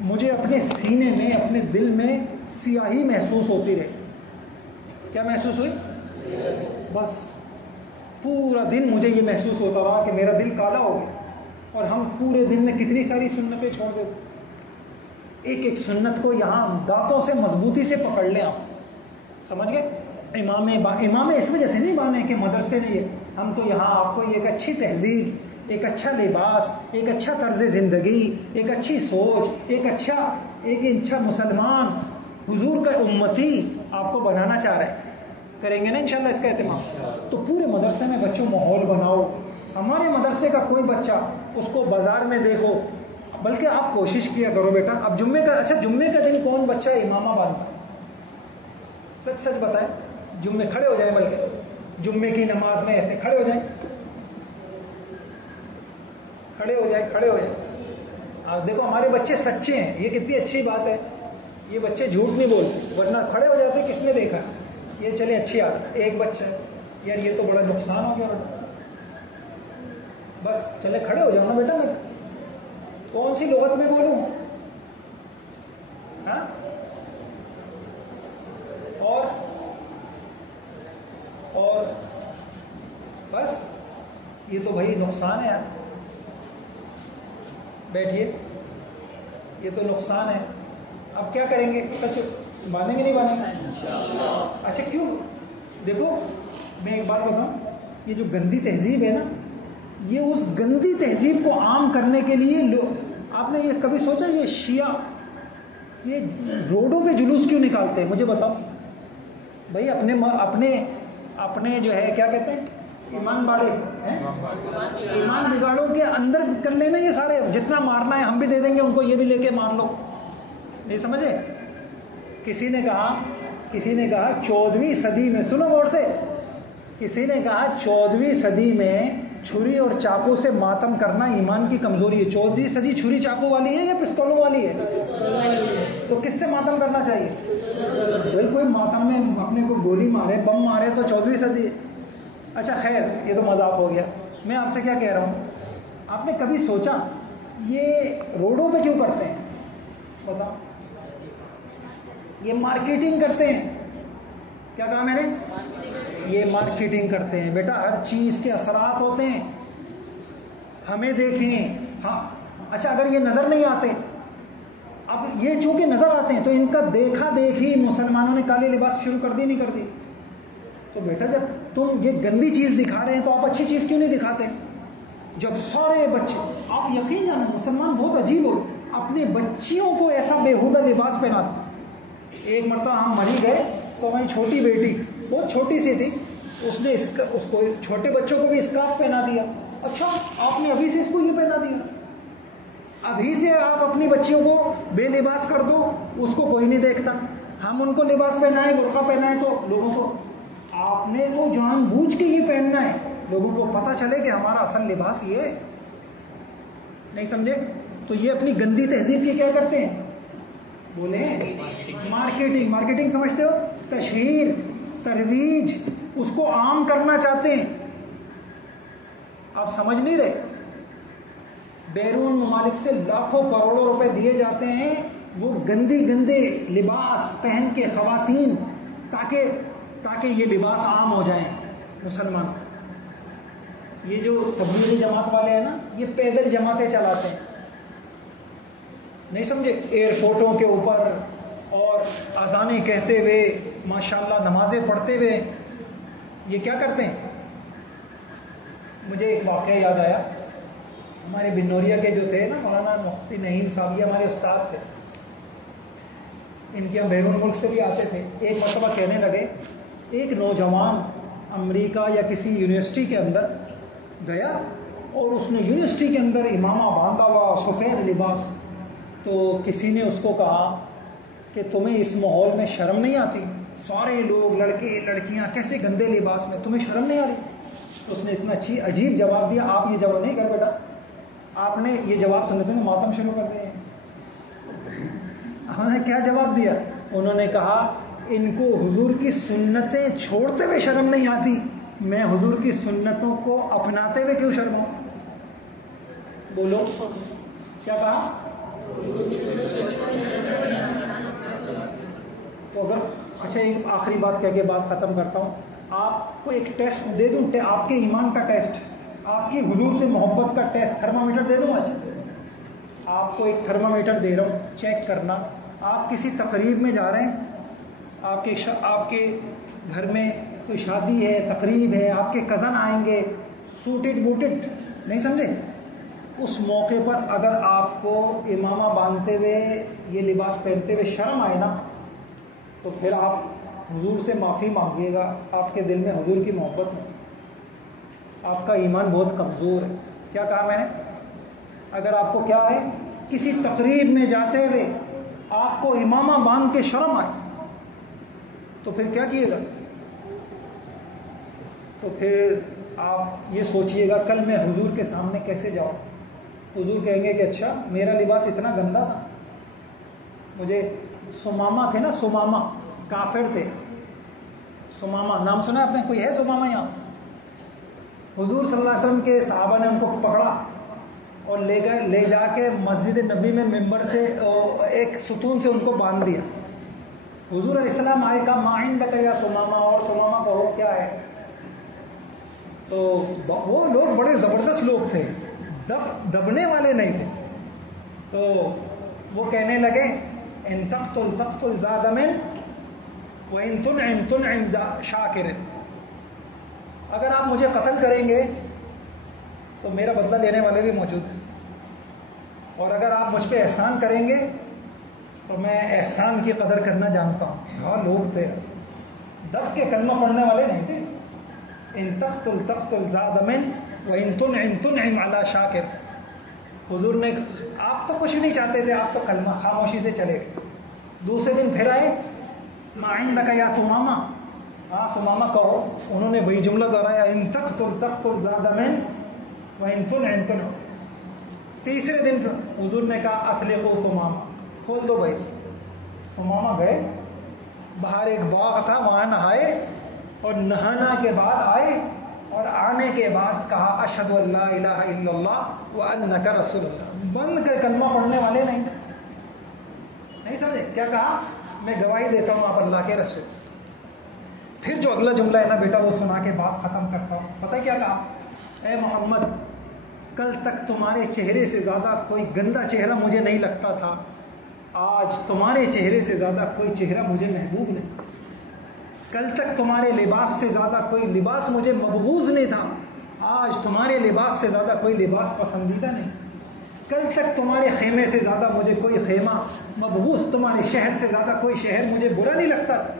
مجھے اپنے سینے میں اپنے دل میں سیاہی محسوس ہوتی رہی. کیا محسوس ہوئی؟ بس پورا دن مجھے یہ محسوس ہوتا رہا کہ میرا دل کالا ہو گیا. اور ہم پورے دن میں کتنی ساری سنتیں چھوڑ دیتے. ایک ایک سنت کو یہاں دانتوں سے مضبوطی سے پکڑ لیں. آپ سمجھ گئے؟ امام اس وجہ سے نہیں بانے کہ مدرسے نہیں ہے. ہم تو یہاں آپ کو ایک اچھی تہذیب ایک اچھا لباس ایک اچھا طرز زندگی ایک اچھی سوچ ایک اچھا مسلمان حضور کا امتی آپ کو بنانا چاہ رہے ہیں. کریں گے نا انشاءاللہ اس کا اہتمام. تو پورے مدرسے میں بچوں ماحول بناؤ. ہمارے مدرسے کا کوئی بچہ اس کو بازار میں دیکھو. بلکہ آپ کوشش کیا کرو بیٹا اب جمعے کا دن کون بچہ امامہ باندھتا؟ سچ بتائیں. جمعے کھڑے ہو جائیں بلکہ جمعے کی نماز میں ایسے کھڑے ہو جائیں. آپ دیکھو ہمارے بچے سچے ہیں. یہ کتنی اچھی بات ہے. یہ بچے جھوٹ نہیں بولتے ورنہ کھڑے ہو جاتے کس نے دیکھا. یہ چلے اچھی عادت. ایک بچہ یار یہ تو بڑا نقصان ہو گیا بیٹا. بس چلے کھڑے ہو جاؤ نا بیٹا. میں کون سی لغت میں بولوں؟ ہاں اور بس یہ تو بھائی نقصان ہے. بیٹھیے یہ تو نقصان ہے. اب کیا کریں گے؟ سچ باندھیں گے نہیں باندھیں گے؟ اچھا کیوں؟ دیکھو میں ایک بات بتاؤں. یہ جو گندی تہذیب ہے نا یہ اس گندی تہذیب کو عام کرنے کے لیے آپ نے یہ کبھی سوچا یہ شیعہ یہ روڈوں پہ جلوس کیوں نکالتے ہیں؟ مجھے بتاؤ بھائی. اپنے جو ہے کیا کہتے ہیں ایمان بگاڑوں کے اندر کر لینا. یہ سارے جتنا مارنا ہے ہم بھی دے دیں گے ان کو. یہ بھی لے کے مار لو. نہیں سمجھے؟ کسی نے کہا 14ویں صدی میں سنو غور سے. کسی نے کہا 14ویں صدی میں چھری اور چاقو سے ماتم کرنا ایمان کی کمزوری ہے. 14ویں صدی چھری چاقو والی ہے یا پستولوں والی ہے؟ تو کس سے ماتم کرنا چاہیے؟ بھائی کوئی ماتم میں اپنے کو گولی مارے بم مارے تو 14ویں صدی ہے. اچھا خیر یہ تو مذاق ہو گیا. میں آپ سے کیا کہہ رہا ہوں. آپ نے کبھی سوچا یہ روڈوں پہ کیوں کرتے ہیں؟ بتاؤ. یہ مارکیٹنگ کرتے ہیں. کیا کہا میں نے؟ یہ مارکیٹنگ کرتے ہیں بیٹا. ہر چیز کے اثرات ہوتے ہیں. ہمیں دیکھیں. ہاں اچھا اگر یہ نظر نہیں آتے اب یہ چونکہ نظر آتے ہیں تو ان کا دیکھا دیکھی مسلمانوں نے کالے لباس شروع کر دی نہیں کر دی؟ تو بیٹا جب تم یہ گندی چیز دکھا رہے ہیں تو آپ اچھی چیز کیوں نہیں دکھاتے؟ جب سارے بچے، آپ یقین جانا مسلمان بہت عجیب ہو، اپنے بچیوں کو ایسا بےہودہ لباس پہناتے۔ ایک مرتبہ ہم مری گئے تو وہیں چھوٹی بیٹی بہت چھوٹی سی تھی، اس نے اس کو چھوٹے بچوں کو بھی اسکارف پہنا دیا۔ اچھا آپ نے ابھی سے اس کو یہ پہنا دیا، ابھی سے آپ اپنی بچیوں کو بے لباس کر دو، اس کو کوئی نہیں دیکھتا۔ ہم ان کو لباس پہنائیں، برقع پہنائیں تو لوگوں کو، آپ نے تو جان بوجھ کے یہ پہننا ہے، لوگوں کو پتہ چلے کہ ہمارا اصل لباس یہ ہے۔ نہیں سمجھے؟ تو یہ اپنی گندی تہذیب کی کیا کرتے ہیں؟ بولے مارکیٹنگ۔ مارکیٹنگ سمجھتے ہو؟ تشہیر، ترویج، اس کو عام کرنا چاہتے ہیں۔ آپ سمجھ نہیں رہے، بیرون ممالک سے لاکھوں کروڑوں روپے دیے جاتے ہیں وہ گندے لباس پہن کے خواتین، تاکہ یہ لباس عام ہو جائیں مسلمان۔ یہ جو تبلیغی جماعت والے ہیں نا، یہ پیدل جماعتیں چلاتے ہیں، نہیں سمجھے؟ ایئرپورٹوں کے اوپر اور اذانیں کہتے ہوئے، ماشاءاللہ نمازیں پڑھتے ہوئے یہ کیا کرتے ہیں؟ مجھے ایک واقعہ یاد آیا، ہمارے بنوریا کے جو تھے نا مولانا مفتی نعیم صاحب، یہ ہمارے استاد تھے، ان کے ہم بیرون ملک سے بھی آتے تھے۔ ایک مرتبہ کہنے لگے، ایک نوجوان امریکہ یا کسی یونیورسٹی کے اندر گیا اور اس نے یونیورسٹی کے اندر امامہ باندھا ہوا، سفید لباس، تو کسی نے اس کو کہا کہ تمہیں اس ماحول میں شرم نہیں آتی؟ سارے لوگ لڑکے لڑکیاں کیسے گندے لباس میں، تمہیں شرم نہیں آ رہی؟ تو اس نے اتنا عجیب جواب دیا، آپ یہ جواب نہیں کر بیٹا، آپ نے یہ جواب سنتے ہیں ماتم شروع کر دیں۔ انہوں نے کیا جواب دیا؟ انہوں نے کہا ان کو حضور کی سنتیں چھوڑتے ہوئے شرم نہیں آتی، میں حضور کی سنتوں کو اپناتے ہوئے کیوں شرماؤں؟ بولو کیا کہا؟ تو اگر اچھا ایک آخری بات کہہ کے بات ختم کرتا ہوں، آپ کو ایک ٹیسٹ دے دوں، آپ کے ایمان کا ٹیسٹ، آپ کی حضور سے محبت کا ٹیسٹ، تھرمامیٹر دے دوں آج؟ آپ کو ایک تھرمامیٹر دے رہا ہوں، چیک کرنا۔ آپ کسی تقریب میں جا رہے ہیں، آپ کے گھر میں کوئی شادی ہے، تقریب ہے، آپ کے کزن آئیں گے سوٹڈ بوٹڈ، نہیں سمجھے؟ اس موقع پر اگر آپ کو امامہ باندھتے ہوئے یہ لباس پہنتے ہوئے شرم آئے نا، تو پھر آپ حضور سے معافی مانگیے گا، آپ کے دل میں حضور کی محبت ہے، آپ کا ایمان بہت کمزور ہے۔ کیا کہا میں نے؟ اگر آپ کو کیا ہے، کسی تقریب میں جاتے ہوئے آپ کو امامہ باندھ کے شرم آئے، تو پھر کیا کیے گا؟ تو پھر آپ یہ سوچئے گا کل میں حضور کے سامنے کیسے جاؤں؟ حضور کہیں گے کہ اچھا میرا لباس اتنا گندا تھا؟ مجھے سمامہ تھے نا، سمامہ کافر تھے، سمامہ نام سنا آپ نے؟ کوئی ہے سمامہ یہاں؟ حضور صلی اللہ علیہ وسلم کے صحابہ نے ان کو پکڑا اور لے جا کے مسجد نبی میں ممبر سے ایک ستون سے ان کو باندھ دیا۔ حضور علیہ السلام آئے، کہا ما عندک یا سمامہ، اور سمامہ کہو کیا ہے؟ تو وہ لوگ بڑے زبردست لوگ تھے، دبنے والے نہیں تھے، تو وہ کہنے لگے ان تقتل تقتل ذا دم وان تنعم تنعم ذا شاکر، اگر آپ مجھے قتل کریں گے تو میرا بدلہ لینے والے بھی موجود ہیں، اور اگر آپ مجھ پہ احسان کریں گے تو میں احسان کی قدر کرنا جانتا ہوں۔ ہاں لوگ تھے، دب کے کلمہ پڑھنے والے نہیں تھے۔ ان تقتل تقتل ذا دم وان تنعم تنعم علی شاکر، حضور نے، آپ تو کچھ نہیں چاہتے تھے، آپ تو کلمہ خاموشی سے چلے گئے۔ دوسرے دن پھر آئے، ما عندک یا سمامہ، ہاں سمامہ کہو، انہوں نے وہی جملہ دہرایا، ان تقتل تقتل ذا دم وان تنعم تنعم۔ تیسرے دن حضور نے کہا اطلقوا سمامہ، کھول دو بھائی۔ سمامہ گئے، باہر ایک باغ تھا، وہاں نہائے، اور نہانا کے بعد آئے، اور آنے کے بعد کہا اشہد ان لا الہ الا اللہ وانک رسول اللہ، بند کر کلمہ پڑھنے والے نہیں سمجھے؟ کیا کہا؟ میں گواہی دیتا ہوں آپ اللہ کے رسول۔ پھر جو اگلا جملہ ہے نا بیٹا، وہ سنا کے بات ختم کرتا ہوں۔ پتہ کیا کہا؟ اے محمد، کل تک تمہارے چہرے سے زیادہ کوئی گندا چہرہ مجھے نہیں لگتا تھا، آج تمہارے چہرے سے زیادہ کوئی چہرہ مجھے محبوب نہیں۔ کل تک تمہارے لباس سے زیادہ کوئی لباس مجھے مبغوض نہیں تھا، آج تمہارے لباس سے زیادہ کوئی لباس پسندیدہ نہیں۔ کل تک تمہارے خیمے سے زیادہ مجھے کوئی خیمہ مبغوض، تمہارے شہر سے زیادہ کوئی شہر مجھے برا نہیں لگتا تھا۔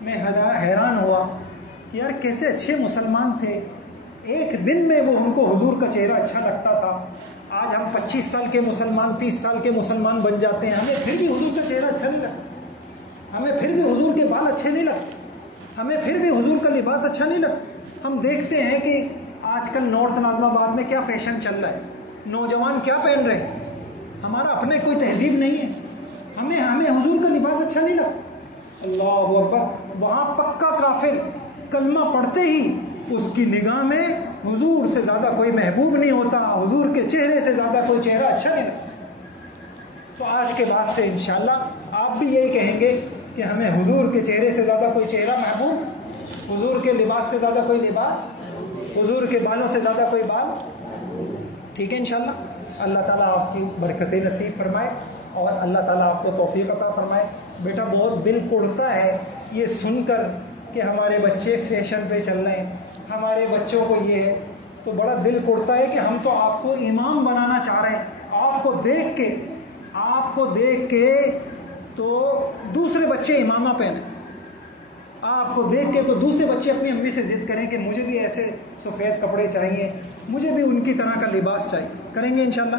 میں حیران ہوا کہ یار کیسے اچھے مسلمان تھے، ایک دن میں وہ ان کو حضور کا چہرہ اچھا لگتا تھا، آج ہم 25 سال کے مسلمان 30 سال کے مسلمان بن جاتے ہیں، ہمیں پھر بھی حضور کا چہرہ اچھا نہیں لگتا، ہمیں پھر بھی حضور کے بال اچھے نہیں لگتے، ہمیں پھر بھی حضور کا لباس اچھا نہیں لگتا۔ ہم دیکھتے ہیں کہ آج کل نارتھ ناظم آباد میں کیا فیشن چل رہا ہے، نوجوان کیا پہن رہے ہیں، ہمارا اپنے کوئی تہذیب نہیں ہے، ہمیں حضور کا لباس اچھا نہیں لگتا۔ اللہ اکبر، وہاں پکا کافر کلمہ پڑھتے ہی اس کی نگاہ میں حضور سے زیادہ کوئی محبوب نہیں ہوتا، حضور کے چہرے سے زیادہ کوئی چہرہ اچھا نہیں لگتا۔ تو آج کے بعد سے انشاءاللہ آپ بھی یہی کہیں گے کہ ہمیں حضور کے چہرے سے زیادہ کوئی چہرہ محبوب، حضور کے لباس سے زیادہ کوئی لباس، حضور کے بالوں سے زیادہ کوئی بال، ٹھیک ہے انشاءاللہ۔ اللہ تعالیٰ آپ کی برکتیں نصیب فرمائے اور اللہ تعالیٰ آپ کو توفیق عطا فرمائے۔ بیٹا بہت دل پڑتا ہے یہ سن کر کہ ہمارے بچے فیشن پہ چل رہے ہیں، ہمارے بچوں کو یہ ہے، تو بڑا دل پڑتا ہے کہ ہم تو آپ کو امام بنانا چاہ رہے ہیں، آپ کو دیکھ کے تو دوسرے بچے امامہ پہنے، آپ کو دیکھ کے تو دوسرے بچے اپنی امی سے ضد کریں کہ مجھے بھی ایسے سفید کپڑے چاہیے، مجھے بھی ان کی طرح کا لباس چاہیے، کریں گے انشاءاللہ۔